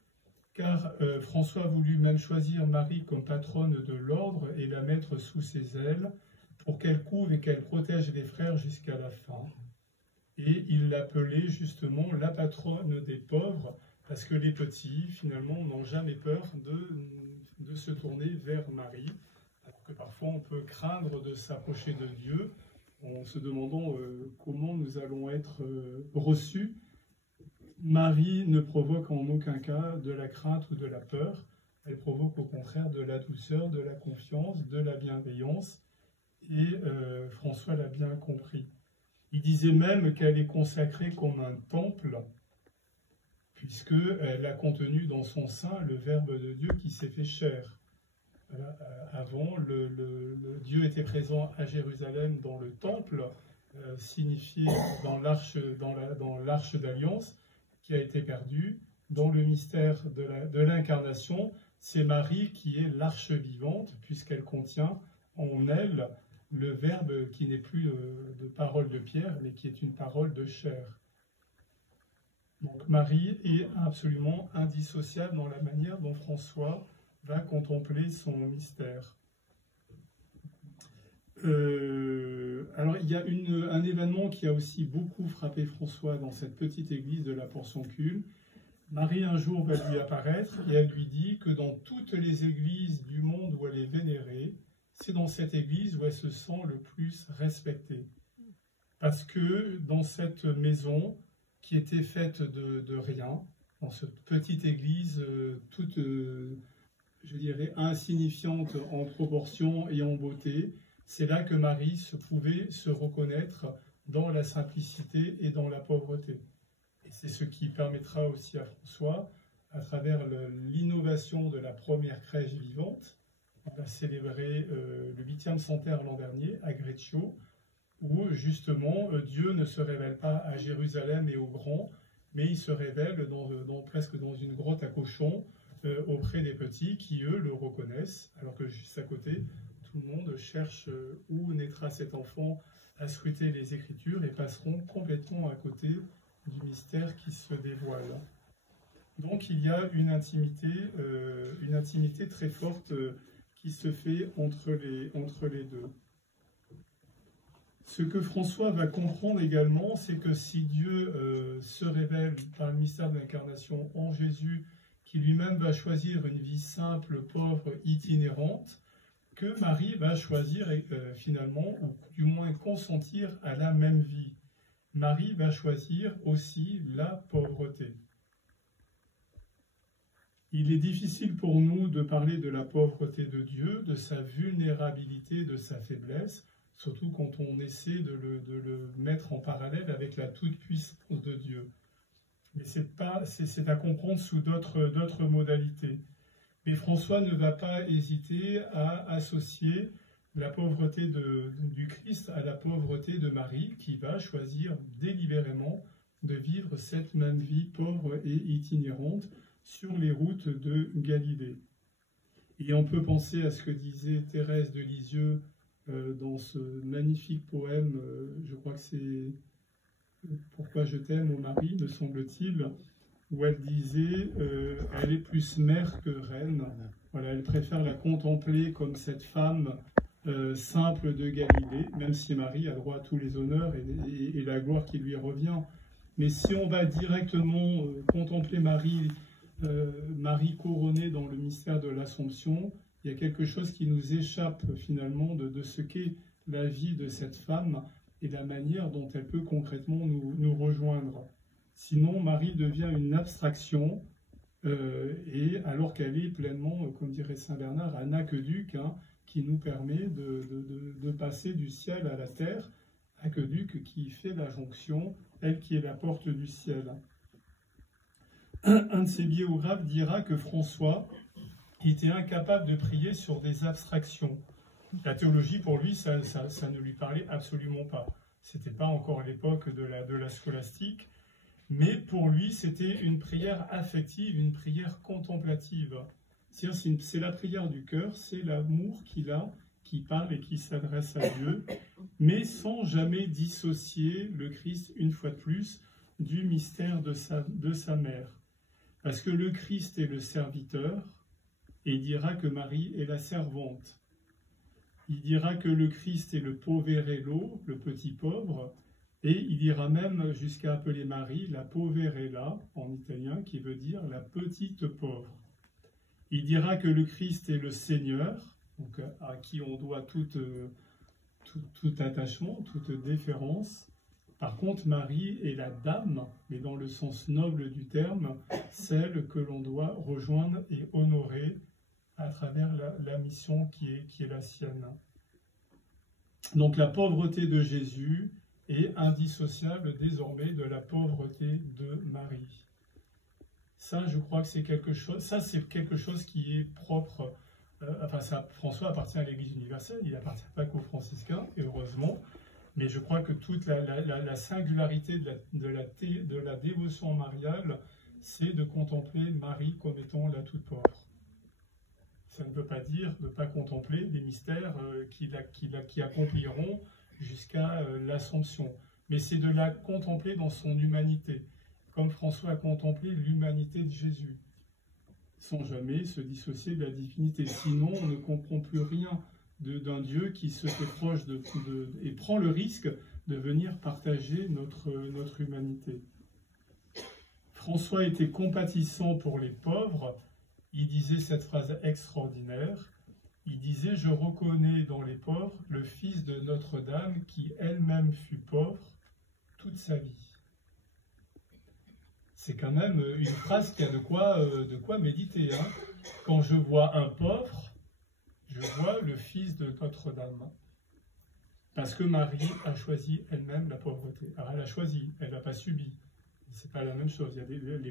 car François voulut même choisir Marie comme patronne de l'ordre et la mettre sous ses ailes, pour qu'elle couvre et qu'elle protège les frères jusqu'à la fin. Et il l'appelait justement la patronne des pauvres, parce que les petits, finalement, n'ont jamais peur de se tourner vers Marie, alors que parfois on peut craindre de s'approcher de Dieu, en se demandant comment nous allons être reçus. Marie ne provoque en aucun cas de la crainte ou de la peur, elle provoque au contraire de la douceur, de la confiance, de la bienveillance, et François l'a bien compris. Il disait même qu'elle est consacrée comme un temple, puisqu'elle a contenu dans son sein le Verbe de Dieu qui s'est fait chair. Avant, Dieu était présent à Jérusalem dans le temple, signifié dans l'arche d'alliance, qui a été perdue. Dans le mystère de l'incarnation, c'est Marie qui est l'arche vivante, puisqu'elle contient en elle le Verbe qui n'est plus de parole de pierre, mais qui est une parole de chair. Donc Marie est absolument indissociable dans la manière dont François va contempler son mystère. Alors il y a un événement qui a aussi beaucoup frappé François dans cette petite église de la Portioncule. Marie un jour va lui apparaître et elle lui dit que dans toutes les églises du monde où elle est vénérée, c'est dans cette église où elle se sent le plus respectée. Parce que dans cette maison qui était faite de rien, dans cette petite église toute, je dirais, insignifiante en proportion et en beauté, c'est là que Marie pouvait se reconnaître dans la simplicité et dans la pauvreté. Et c'est ce qui permettra aussi à François, à travers l'innovation de la première crèche vivante, on a célébré le 8e centenaire l'an dernier à Greccio, où justement Dieu ne se révèle pas à Jérusalem et aux grands, mais il se révèle presque dans une grotte à cochons auprès des petits qui, eux, le reconnaissent, alors que juste à côté, tout le monde cherche où naîtra cet enfant à scruter les Écritures et passeront complètement à côté du mystère qui se dévoile. Donc il y a une intimité très forte qui se fait entre les deux. Ce que François va comprendre également, c'est que si Dieu se révèle par le mystère de l'incarnation en Jésus, qui lui-même va choisir une vie simple, pauvre, itinérante, que Marie va choisir finalement, ou du moins consentir à la même vie. Marie va choisir aussi la pauvreté. Il est difficile pour nous de parler de la pauvreté de Dieu, de sa vulnérabilité, de sa faiblesse, surtout quand on essaie de le mettre en parallèle avec la toute-puissance de Dieu. Mais c'est à comprendre sous d'autres modalités. Mais François ne va pas hésiter à associer la pauvreté du Christ à la pauvreté de Marie, qui va choisir délibérément de vivre cette même vie pauvre et itinérante sur les routes de Galilée. Et on peut penser à ce que disait Thérèse de Lisieux dans ce magnifique poème, je crois que c'est « Pourquoi je t'aime, ô Marie », me semble-t-il, où elle disait elle est plus mère que reine. Voilà, elle préfère la contempler comme cette femme simple de Galilée, même si Marie a droit à tous les honneurs et la gloire qui lui revient. Mais si on va directement contempler Marie couronnée dans le mystère de l'Assomption, il y a quelque chose qui nous échappe finalement de ce qu'est la vie de cette femme et la manière dont elle peut concrètement nous rejoindre. Sinon, Marie devient une abstraction, et alors qu'elle est pleinement, comme dirait Saint Bernard, un aqueduc qui nous permet de passer du ciel à la terre, aqueduc qui fait la jonction, elle qui est la porte du ciel. Un de ses biographes dira que François il était incapable de prier sur des abstractions. La théologie, pour lui, ça ne lui parlait absolument pas. C'était pas encore l'époque de la scolastique, mais pour lui, c'était une prière affective, une prière contemplative. C'est la prière du cœur, c'est l'amour qu'il a, qui parle et qui s'adresse à Dieu, mais sans jamais dissocier le Christ, une fois de plus, du mystère de sa mère. Parce que le Christ est le serviteur, et il dira que Marie est la servante. Il dira que le Christ est le poverello, le petit pauvre, et il ira même jusqu'à appeler Marie la poverella, en italien, qui veut dire la petite pauvre. Il dira que le Christ est le Seigneur, donc à qui on doit tout attachement, toute déférence. Par contre, Marie est la dame, mais dans le sens noble du terme, celle que l'on doit rejoindre et honorer à travers la mission qui est la sienne. Donc la pauvreté de Jésus est indissociable désormais de la pauvreté de Marie. Ça, je crois que c'est quelque chose qui est propre. François appartient à l'Église universelle, il n'appartient pas qu'aux franciscains, et heureusement, mais je crois que toute la singularité de la dévotion mariale, c'est de contempler Marie comme étant la toute pauvre. Ça ne veut pas dire de ne pas contempler les mystères qui accompliront jusqu'à l'Assomption, mais c'est de la contempler dans son humanité, comme François a contemplé l'humanité de Jésus, sans jamais se dissocier de la divinité. Sinon, on ne comprend plus rien d'un Dieu qui se fait proche et prend le risque de venir partager notre humanité. François était compatissant pour les pauvres. Il disait cette phrase extraordinaire. Il disait « Je reconnais dans les pauvres le fils de Notre-Dame qui elle-même fut pauvre toute sa vie. » C'est quand même une phrase qui a de quoi méditer. Hein. Quand je vois un pauvre, je vois le fils de Notre-Dame. Parce que Marie a choisi elle-même la pauvreté. Alors elle a choisi, elle n'a pas subi. C'est pas la même chose.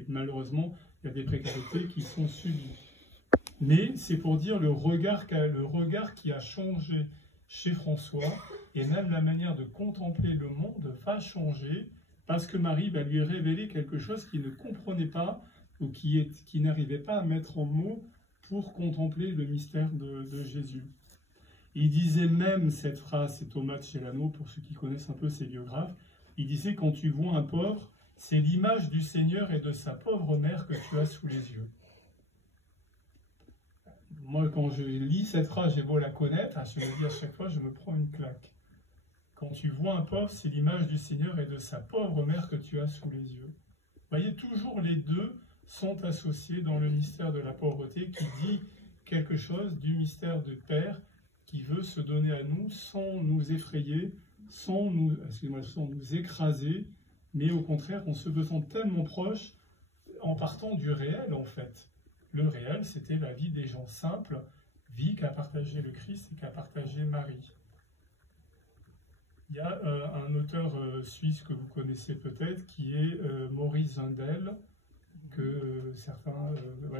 Malheureusement, il y a des précarités qui sont subies. Mais c'est pour dire le regard qui a changé chez François, et même la manière de contempler le monde va changer, parce que Marie va lui révéler quelque chose qu'il ne comprenait pas, ou qui n'arrivait pas à mettre en mots pour contempler le mystère de Jésus. Il disait même cette phrase, c'est Thomas de Celano, pour ceux qui connaissent un peu ses biographes, il disait « Quand tu vois un pauvre, c'est l'image du Seigneur et de sa pauvre mère que tu as sous les yeux. » Moi, quand je lis cette phrase, j'ai beau la connaître, je me dis à chaque fois, je me prends une claque. Quand tu vois un pauvre, c'est l'image du Seigneur et de sa pauvre mère que tu as sous les yeux. Vous voyez, toujours les deux sont associés dans le mystère de la pauvreté qui dit quelque chose du mystère du Père qui veut se donner à nous sans nous effrayer, sans nous écraser, mais au contraire en se faisant tellement proche, en partant du réel en fait. Le réel, c'était la vie des gens simples, vie qu'a partagé le Christ et qu'a partagé Marie. Il y a un auteur suisse que vous connaissez peut-être, qui est Maurice Zundel, que certains,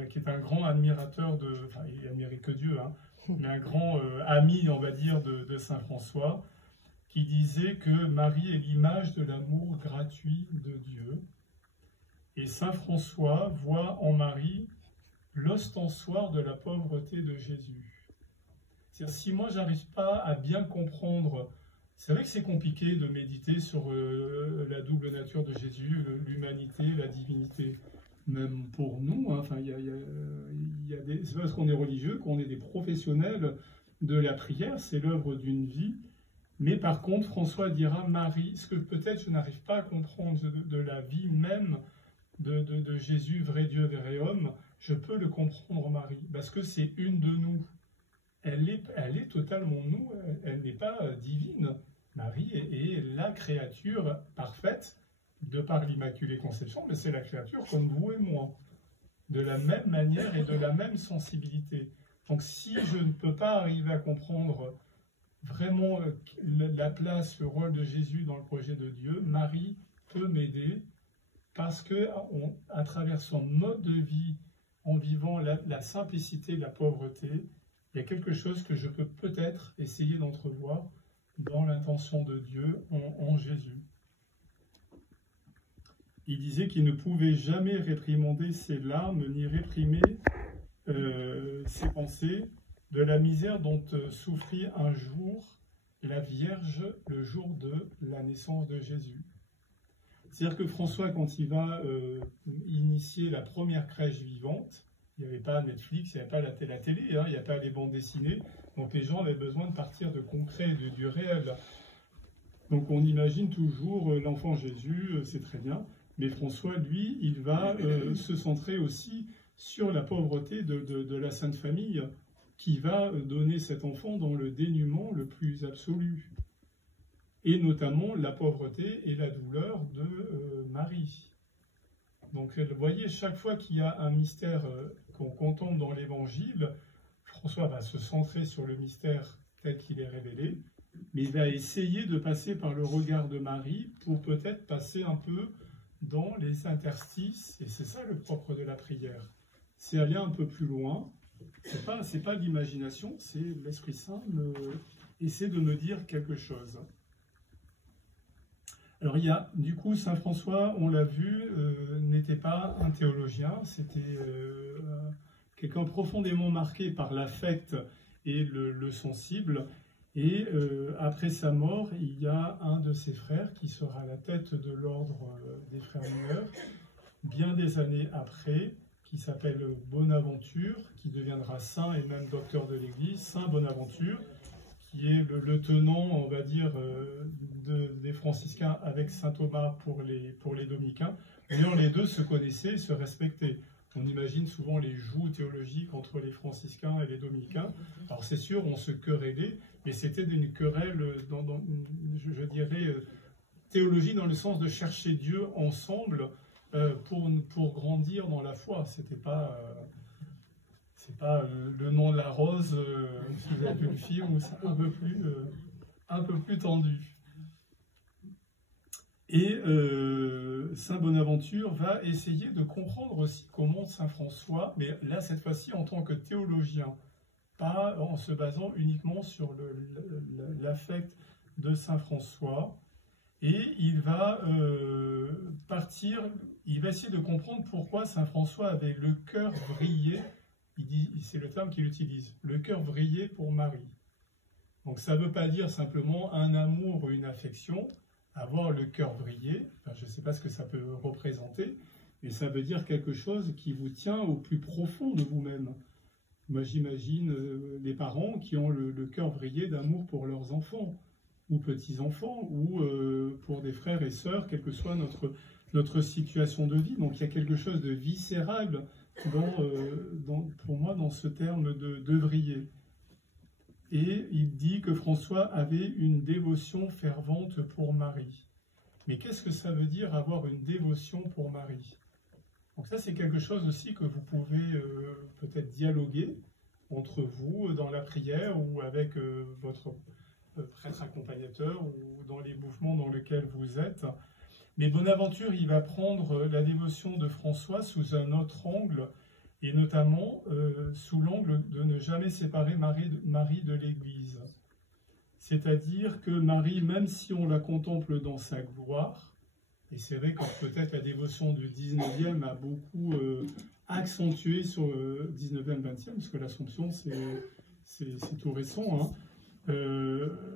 qui est un grand admirateur il n'admirait que Dieu, hein, mais un grand ami, on va dire, de Saint François, qui disait que Marie est l'image de l'amour gratuit de Dieu. Et Saint François voit en Marie l'ostensoir de la pauvreté de Jésus. C'est-à-dire, si moi, j'arrive pas à bien comprendre, c'est vrai que c'est compliqué de méditer sur la double nature de Jésus, l'humanité, la divinité. Même pour nous, hein, c'est pas parce qu'on est religieux qu'on est des professionnels de la prière, c'est l'œuvre d'une vie. Mais par contre, François dira, Marie, ce que peut-être je n'arrive pas à comprendre de la vie même de Jésus, vrai Dieu, vrai homme, je peux le comprendre, Marie, parce que c'est une de nous. Elle est totalement nous, elle n'est pas divine. Marie est la créature parfaite, de par l'Immaculée Conception, mais c'est la créature comme vous et moi, de la même manière et de la même sensibilité. Donc si je ne peux pas arriver à comprendre vraiment la place, le rôle de Jésus dans le projet de Dieu, Marie peut m'aider, parce que à travers son mode de vie en vivant la simplicité, la pauvreté, il y a quelque chose que je peux peut-être essayer d'entrevoir dans l'intention de Dieu en Jésus. Il disait qu'il ne pouvait jamais réprimander ses larmes ni réprimer ses pensées de la misère dont souffrit un jour la Vierge le jour de la naissance de Jésus. C'est-à-dire que François, quand il va initier la première crèche vivante, il n'y avait pas Netflix, il n'y avait pas la télé, hein, il n'y avait pas les bandes dessinées, donc les gens avaient besoin de partir de concret, du réel. Donc on imagine toujours l'enfant Jésus, c'est très bien, mais François, lui, il va se centrer aussi sur la pauvreté de la Sainte Famille, qui va donner cet enfant dans le dénuement le plus absolu, et notamment la pauvreté et la douleur de Marie. Donc vous voyez, chaque fois qu'il y a un mystère qu'on contemple dans l'Évangile, François va se centrer sur le mystère tel qu'il est révélé, mais il va essayer de passer par le regard de Marie pour peut-être passer un peu dans les interstices, et c'est ça le propre de la prière. C'est aller un peu plus loin, c'est pas l'imagination, c'est l'Esprit Saint essaie de me dire quelque chose. Alors il y a, du coup, Saint François, on l'a vu, n'était pas un théologien, c'était quelqu'un profondément marqué par l'affect et le sensible. Et après sa mort, il y a un de ses frères qui sera à la tête de l'ordre des frères mineurs, bien des années après, qui s'appelle Bonaventure, qui deviendra saint et même docteur de l'Église, Saint Bonaventure, qui est le tenant, on va dire, des franciscains avec saint Thomas pour les dominicains. D'ailleurs, les deux se connaissaient et se respectaient. On imagine souvent les joues théologiques entre les franciscains et les dominicains. Alors c'est sûr, on se querellait, mais c'était une querelle, je dirais, théologie dans le sens de chercher Dieu ensemble pour grandir dans la foi. C'est pas le nom de la rose, si vous avez vu le film, où c'est un peu plus tendu. Et Saint Bonaventure va essayer de comprendre aussi comment Saint François, mais là cette fois-ci en tant que théologien, pas en se basant uniquement sur l'affect de Saint François, et il va il va essayer de comprendre pourquoi Saint François avait le cœur vrillé, c'est le terme qu'il utilise, le cœur vrillé pour Marie. Donc ça ne veut pas dire simplement un amour ou une affection, avoir le cœur vrillé, enfin, je ne sais pas ce que ça peut représenter, mais ça veut dire quelque chose qui vous tient au plus profond de vous-même. Moi j'imagine les parents qui ont le cœur vrillé d'amour pour leurs enfants, ou petits-enfants, ou pour des frères et sœurs, quelle que soit notre situation de vie. Donc il y a quelque chose de viscéral pour moi dans ce terme de vriller. Et il dit que François avait une dévotion fervente pour Marie. Mais qu'est-ce que ça veut dire avoir une dévotion pour Marie? Donc ça c'est quelque chose aussi que vous pouvez peut-être dialoguer entre vous dans la prière ou avec votre prêtre accompagnateur ou dans les mouvements dans lesquels vous êtes. Mais Bonaventure, il va prendre la dévotion de François sous un autre angle, et notamment sous l'angle de ne jamais séparer Marie de l'Église. C'est-à-dire que Marie, même si on la contemple dans sa gloire, et c'est vrai que peut-être la dévotion du 19e a beaucoup accentué sur le 19e, 20e, parce que l'Assomption, c'est tout récent, hein,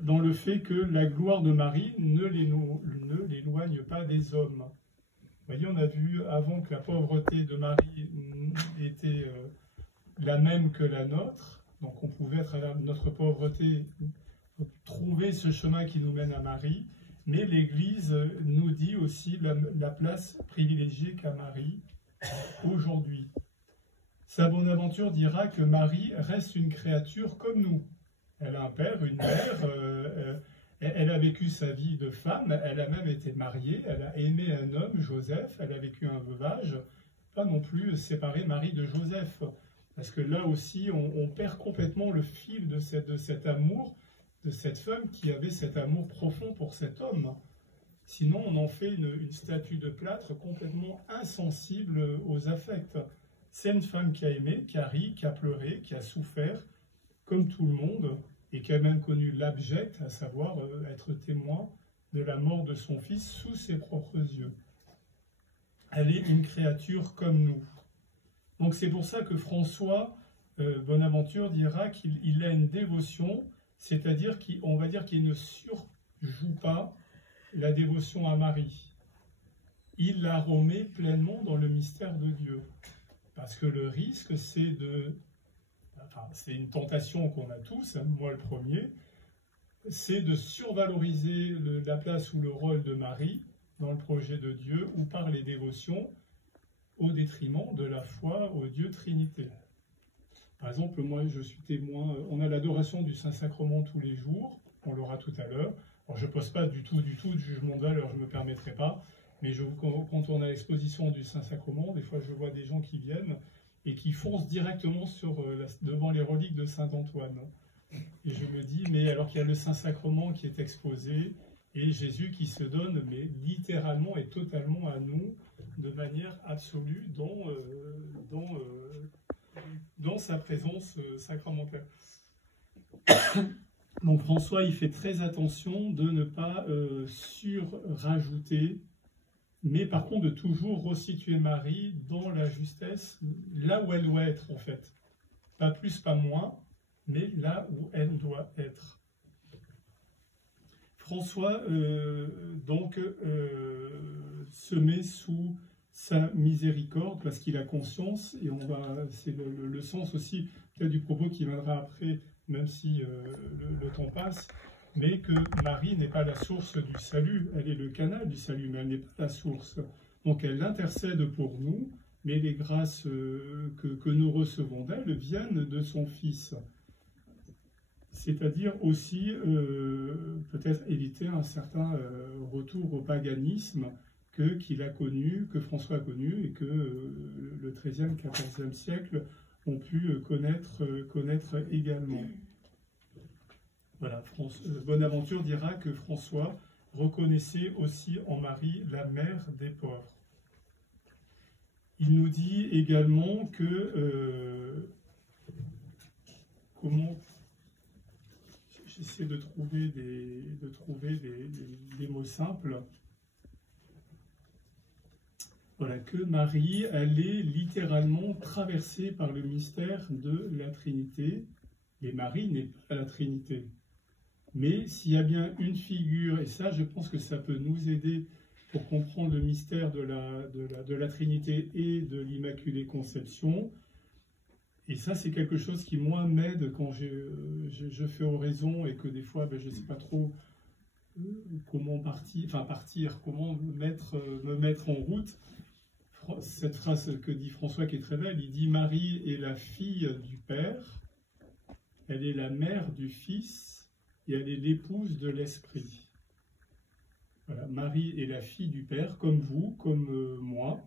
dans le fait que la gloire de Marie ne l'éloigne pas des hommes. Vous voyez, on a vu avant que la pauvreté de Marie était la même que la nôtre, donc on pouvait, à travers notre pauvreté, trouver ce chemin qui nous mène à Marie, mais l'Église nous dit aussi la place privilégiée qu'a Marie aujourd'hui. Saint Bonaventure dira que Marie reste une créature comme nous. Elle a un père, une mère, elle a vécu sa vie de femme, elle a même été mariée, elle a aimé un homme, Joseph, elle a vécu un veuvage, pas non plus séparer Marie de Joseph, parce que là aussi on perd complètement le fil de cet amour, de cette femme qui avait cet amour profond pour cet homme. Sinon on en fait une statue de plâtre complètement insensible aux affects. c'est une femme qui a aimé, qui a ri, qui a pleuré, qui a souffert, comme tout le monde, et qui a même connu l'abject, à savoir être témoin de la mort de son fils sous ses propres yeux. Elle est une créature comme nous. Donc c'est pour ça que François Bonaventure dira qu'il a une dévotion, c'est-à-dire qu'on va dire qu'il ne surjoue pas la dévotion à Marie. Il la remet pleinement dans le mystère de Dieu. Parce que le risque, c'est c'est une tentation qu'on a tous, hein, moi le premier, c'est de survaloriser la place ou le rôle de Marie dans le projet de Dieu ou par les dévotions au détriment de la foi au Dieu Trinité. Par exemple, moi je suis témoin, on a l'adoration du Saint-Sacrement tous les jours, on l'aura tout à l'heure. Alors je ne pose pas du tout de jugement de valeur, je ne me permettrai pas, mais quand on a l'exposition du Saint-Sacrement, des fois je vois des gens qui viennent et qui foncent directement devant les reliques de Saint-Antoine. Et je me dis, mais alors qu'il y a le Saint-Sacrement qui est exposé, et Jésus qui se donne, mais littéralement et totalement à nous, de manière absolue, dans sa présence sacramentelle. Donc François, il fait très attention de ne pas surrajouter, mais par contre de toujours resituer Marie dans la justesse, là où elle doit être en fait. Pas plus, pas moins, mais là où elle doit être. François se met sous sa miséricorde parce qu'il a conscience, et c'est le sens aussi peut-être du propos qui viendra après, même si le temps passe, mais que Marie n'est pas la source du salut, elle est le canal du salut, mais elle n'est pas la source. Donc elle intercède pour nous, mais les grâces que nous recevons d'elle viennent de son Fils. C'est-à-dire aussi peut-être éviter un certain retour au paganisme qu'il a connu, que François a connu, et que le XIIIe, XIVe siècle ont pu connaître également. Voilà, Bonaventure dira que François reconnaissait aussi en Marie la mère des pauvres. Il nous dit également que j'essaie de trouver des mots simples. Voilà, que Marie, elle est littéralement traversée par le mystère de la Trinité, et Marie n'est pas la Trinité. Mais s'il y a bien une figure, et ça je pense que ça peut nous aider pour comprendre le mystère de la Trinité et de l'Immaculée Conception, et ça c'est quelque chose qui moi m'aide quand je fais oraison et que des fois je ne sais pas trop comment comment me mettre en route. Cette phrase que dit François qui est très belle, il dit « Marie est la fille du Père, elle est la mère du Fils et elle est l'épouse de l'Esprit. » Voilà, Marie est la fille du Père, comme vous, comme moi.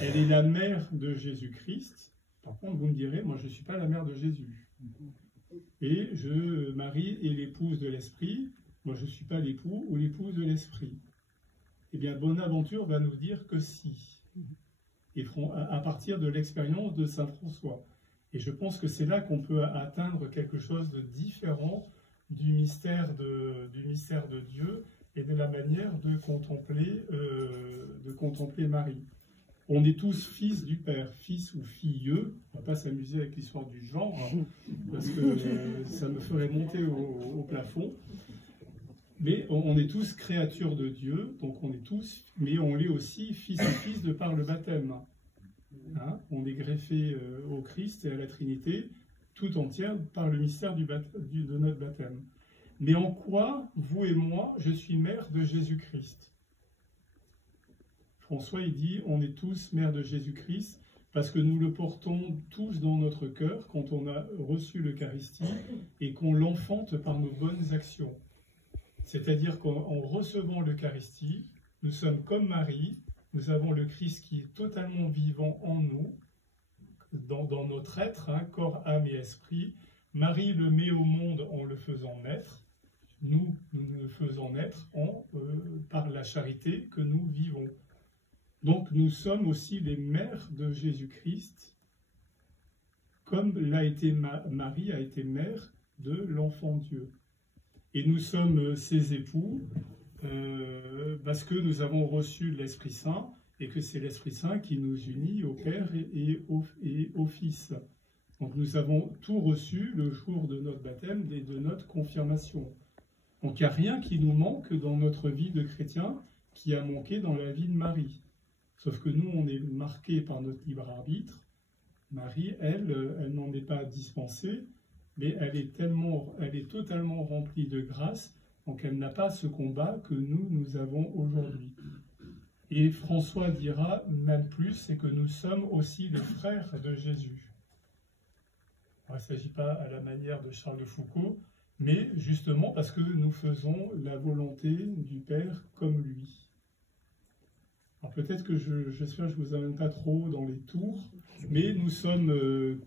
Elle est la mère de Jésus-Christ. Par contre, vous me direz, moi je ne suis pas la mère de Jésus. Et Marie est l'épouse de l'Esprit, moi je ne suis pas l'époux ou l'épouse de l'Esprit. Eh bien, Bonaventure va nous dire que si. Et à partir de l'expérience de saint François. Et je pense que c'est là qu'on peut atteindre quelque chose de différent du mystère de Dieu et de la manière de contempler Marie. On est tous fils du Père, fils ou filleux. On ne va pas s'amuser avec l'histoire du genre, hein, parce que ça me ferait monter au plafond. Mais on est tous créatures de Dieu, donc on est tous, mais on l'est aussi fils et fils de par le baptême. Hein, on est greffé au Christ et à la Trinité, tout entière par le mystère de notre baptême. Mais en quoi, vous et moi, je suis mère de Jésus-Christ? François, il dit, on est tous mères de Jésus-Christ, parce que nous le portons tous dans notre cœur quand on a reçu l'Eucharistie et qu'on l'enfante par nos bonnes actions. C'est-à-dire qu'en recevant l'Eucharistie, nous sommes comme Marie, nous avons le Christ qui est totalement vivant en nous, dans notre être, hein, corps, âme et esprit. Marie le met au monde en le faisant naître, nous le faisons naître par la charité que nous vivons. Donc nous sommes aussi les mères de Jésus-Christ, comme Marie a été mère de l'enfant Dieu. Et nous sommes ses époux parce que nous avons reçu l'Esprit Saint et que c'est l'Esprit Saint qui nous unit au Père et au Fils. Donc nous avons tout reçu le jour de notre baptême et de notre confirmation. Donc il n'y a rien qui nous manque dans notre vie de chrétien qui a manqué dans la vie de Marie. Sauf que nous, on est marqué par notre libre arbitre. Marie, elle n'en est pas dispensée, mais elle est totalement remplie de grâce, donc elle n'a pas ce combat que nous avons aujourd'hui. Et François dira même plus, c'est que nous sommes aussi les frères de Jésus. Alors, il ne s'agit pas à la manière de Charles de Foucault, mais justement parce que nous faisons la volonté du Père comme lui. Alors peut-être que j'espère que je ne vous amène pas trop dans les tours, mais nous sommes,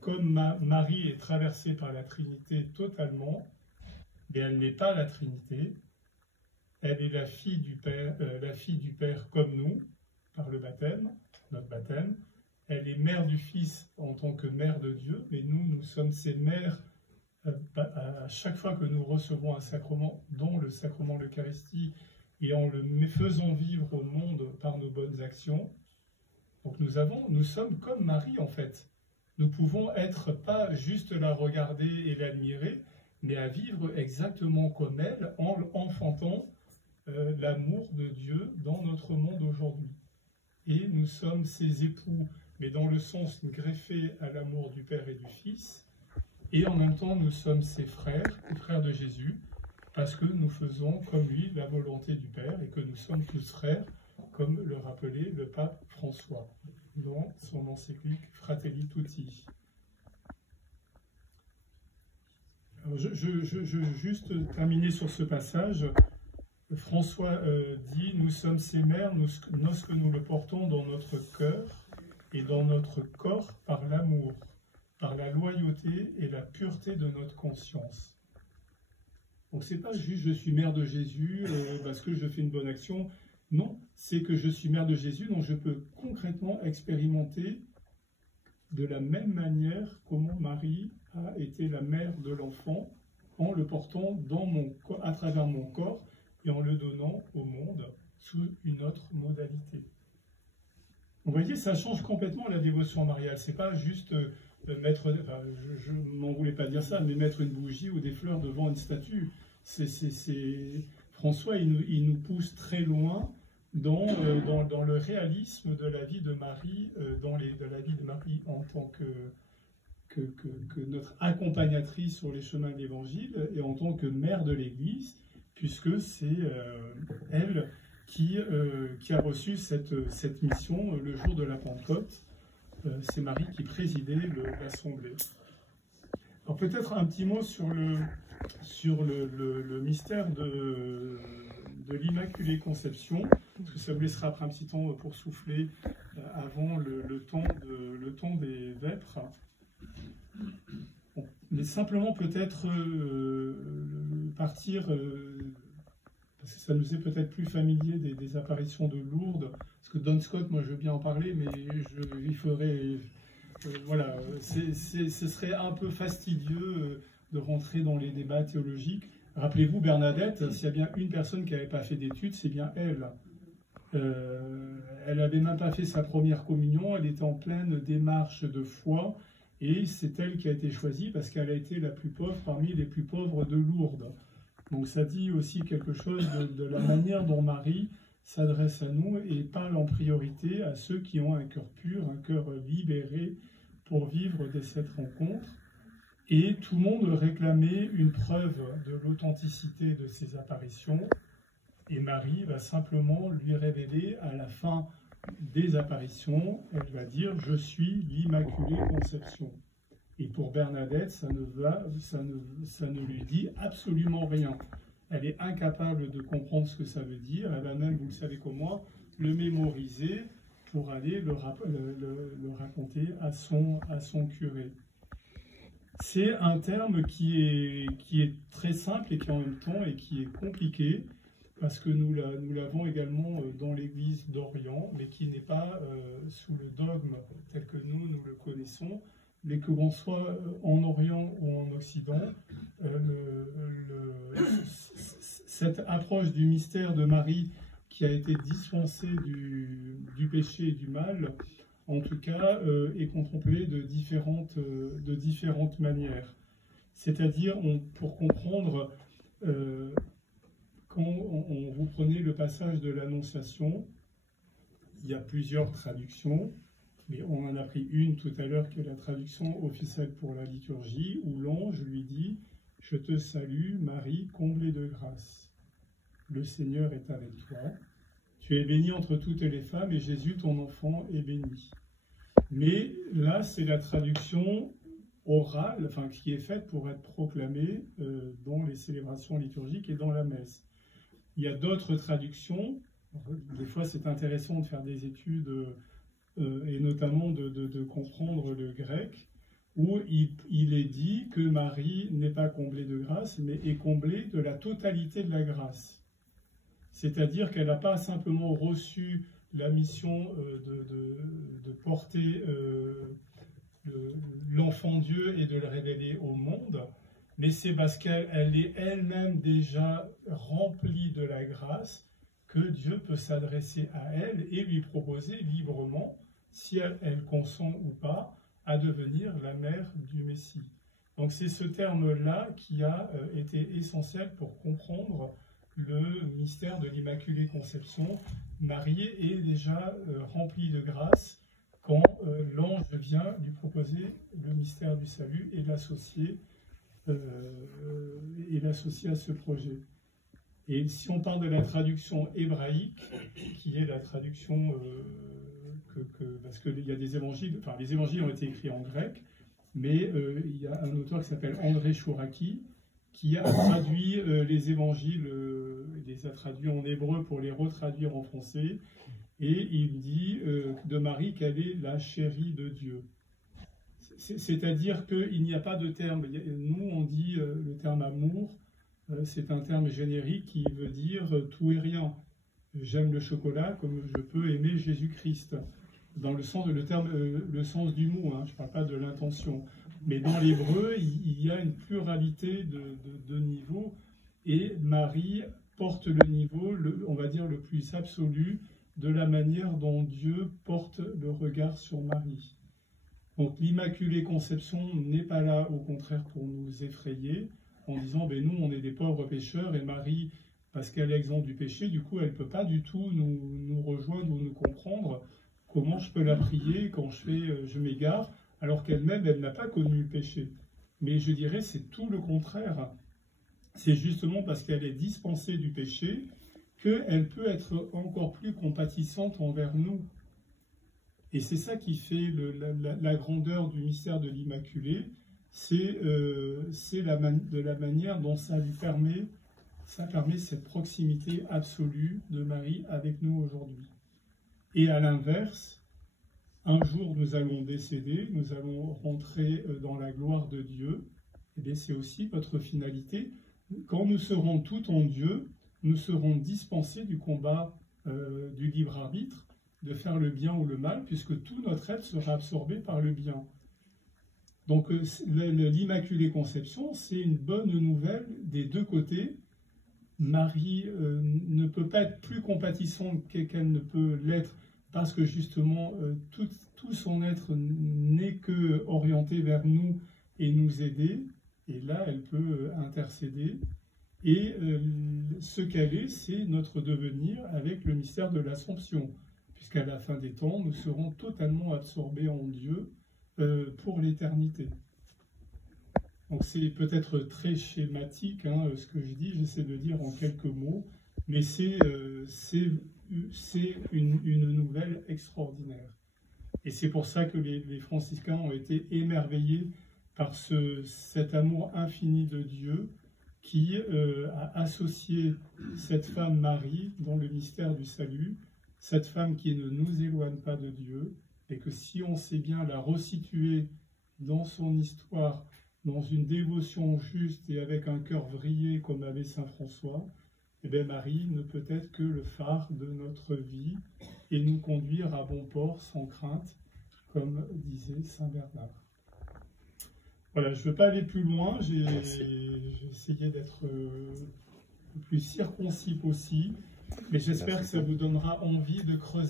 comme Marie est traversée par la Trinité totalement, mais elle n'est pas la Trinité, elle est la fille du Père comme nous, par le baptême, notre baptême, elle est mère du Fils en tant que mère de Dieu, mais nous sommes ses mères à chaque fois que nous recevons un sacrement, dont le sacrement de l'Eucharistie, et en le faisant vivre au monde par nos bonnes actions. Donc nous sommes comme Marie en fait. Nous pouvons être pas juste la regarder et l'admirer, mais à vivre exactement comme elle, en enfantant l'amour de Dieu dans notre monde aujourd'hui. Et nous sommes ses époux, mais dans le sens greffé à l'amour du Père et du Fils. Et en même temps, nous sommes ses frères, les frères de Jésus, parce que nous faisons comme lui la volonté du Père et que nous sommes tous frères, comme le rappelait le pape François dans son encyclique Fratelli Tutti. Alors je veux juste terminer sur ce passage. François dit « Nous sommes ses mères, lorsque nous le portons dans notre cœur et dans notre corps par l'amour, par la loyauté et la pureté de notre conscience. » Donc c'est pas juste je suis mère de Jésus parce que je fais une bonne action. Non, c'est que je suis mère de Jésus, donc je peux concrètement expérimenter de la même manière comment Marie a été la mère de l'enfant en le portant à travers mon corps et en le donnant au monde sous une autre modalité. Vous voyez, ça change complètement la dévotion mariale. C'est pas juste mettre, enfin, je m'en voulais pas dire ça, mais mettre une bougie ou des fleurs devant une statue. François, il nous pousse très loin dans le réalisme de la vie de Marie, de la vie de Marie en tant que notre accompagnatrice sur les chemins de l'Évangile et en tant que mère de l'Église, puisque c'est elle qui a reçu cette mission le jour de la Pentecôte. C'est Marie qui présidait l'Assemblée. Alors peut-être un petit mot sur le mystère de l'Immaculée Conception, parce que ça vous laissera après un petit temps pour souffler avant le temps des vêpres. Bon, mais simplement peut-être partir, parce que ça nous est peut-être plus familier des apparitions de Lourdes, parce que Don Scott, moi je veux bien en parler, mais il ferait... voilà, ce serait un peu fastidieux de rentrer dans les débats théologiques. Rappelez-vous, Bernadette, s'il y a bien une personne qui n'avait pas fait d'études, c'est bien elle. Elle n'avait même pas fait sa première communion, elle était en pleine démarche de foi, et c'est elle qui a été choisie parce qu'elle a été la plus pauvre parmi les plus pauvres de Lourdes. Donc ça dit aussi quelque chose de la manière dont Marie s'adresse à nous et parle en priorité à ceux qui ont un cœur pur, un cœur libéré pour vivre de cette rencontre. Et tout le monde réclamait une preuve de l'authenticité de ces apparitions. Et Marie va simplement lui révéler à la fin des apparitions, elle va dire « Je suis l'Immaculée Conception ». Et pour Bernadette, ça ne lui dit absolument rien. Elle est incapable de comprendre ce que ça veut dire. Elle va même, vous le savez comme moi, le mémoriser pour aller le raconter à son curé. C'est un terme qui est très simple et qui en même temps et qui est compliqué. parce que nous l'avons également dans l'Église d'Orient, mais qui n'est pas sous le dogme tel que nous le connaissons, mais que l'on soit en Orient ou en Occident, cette approche du mystère de Marie qui a été dispensée du péché et du mal, en tout cas, est contemplée de différentes manières. C'est-à-dire, pour comprendre, quand vous prenez le passage de l'Annonciation, il y a plusieurs traductions, mais on en a pris une tout à l'heure qui est la traduction officielle pour la liturgie, où l'ange lui dit « Je te salue, Marie, comblée de grâce. Le Seigneur est avec toi. Tu es bénie entre toutes les femmes, et Jésus, ton enfant, est béni. » Mais là, c'est la traduction orale, enfin, qui est faite pour être proclamée dans les célébrations liturgiques et dans la messe. Il y a d'autres traductions. Des fois, c'est intéressant de faire des études, et notamment de comprendre le grec, où il est dit que Marie n'est pas comblée de grâce, mais est comblée de la totalité de la grâce. C'est-à-dire qu'elle n'a pas simplement reçu la mission de porter l'enfant Dieu et de le révéler au monde, mais c'est parce qu'elle est elle-même déjà remplie de la grâce que Dieu peut s'adresser à elle et lui proposer librement, si elle consent ou pas, à devenir la mère du Messie. Donc c'est ce terme-là qui a été essentiel pour comprendre le mystère de l'Immaculée Conception. Marie est déjà remplie de grâce quand l'ange vient lui proposer le mystère du salut et l'associer à ce projet. Et si on parle de la traduction hébraïque, qui est la traduction parce qu'il y a des évangiles, enfin les évangiles ont été écrits en grec, mais il y a un auteur qui s'appelle André Chouraki, qui a traduit les évangiles, il les a traduits en hébreu pour les retraduire en français, et il dit de Marie qu'elle est la chérie de Dieu. C'est-à-dire qu'il n'y a pas de terme, nous on dit le terme amour, c'est un terme générique qui veut dire tout et rien. J'aime le chocolat comme je peux aimer Jésus-Christ, dans le sens le sens du mot, hein, je ne parle pas de l'intention. Mais dans l'hébreu, il y a une pluralité de niveaux, et Marie porte le niveau, on va dire, le plus absolu de la manière dont Dieu porte le regard sur Marie. Donc l'Immaculée Conception n'est pas là, au contraire, pour nous effrayer, en disant, ben, nous, on est des pauvres pécheurs, et Marie, parce qu'elle est exempte du péché, du coup, elle ne peut pas du tout nous rejoindre ou nous comprendre. Comment je peux la prier quand je m'égare, alors qu'elle-même, elle n'a pas connu le péché. Mais je dirais, c'est tout le contraire. C'est justement parce qu'elle est dispensée du péché qu'elle peut être encore plus compatissante envers nous. Et c'est ça qui fait la grandeur du mystère de l'Immaculée, c'est de la manière dont ça permet cette proximité absolue de Marie avec nous aujourd'hui. Et à l'inverse, un jour nous allons décéder, nous allons rentrer dans la gloire de Dieu, et bien c'est aussi notre finalité. Quand nous serons tout en Dieu, nous serons dispensés du combat du libre arbitre, de faire le bien ou le mal, puisque tout notre être sera absorbé par le bien. Donc l'Immaculée Conception, c'est une bonne nouvelle des deux côtés. Marie ne peut pas être plus compatissante qu'elle ne peut l'être, parce que justement tout son être n'est que orienté vers nous et nous aider, et là elle peut intercéder. Et ce qu'elle est, c'est notre devenir avec le mystère de l'Assomption, puisqu'à la fin des temps, nous serons totalement absorbés en Dieu pour l'éternité. Donc c'est peut-être très schématique hein, ce que je dis, j'essaie de dire en quelques mots, mais c'est une nouvelle extraordinaire. Et c'est pour ça que les franciscains ont été émerveillés par cet amour infini de Dieu qui a associé cette femme Marie dans le mystère du salut, cette femme qui ne nous éloigne pas de Dieu, et que si on sait bien la resituer dans son histoire, dans une dévotion juste et avec un cœur vrillé comme avait Saint François, eh bien Marie ne peut être que le phare de notre vie et nous conduire à bon port sans crainte, comme disait Saint Bernard. Voilà, je ne veux pas aller plus loin, j'ai essayé d'être le plus circoncis possible, mais j'espère que ça vous donnera envie de creuser.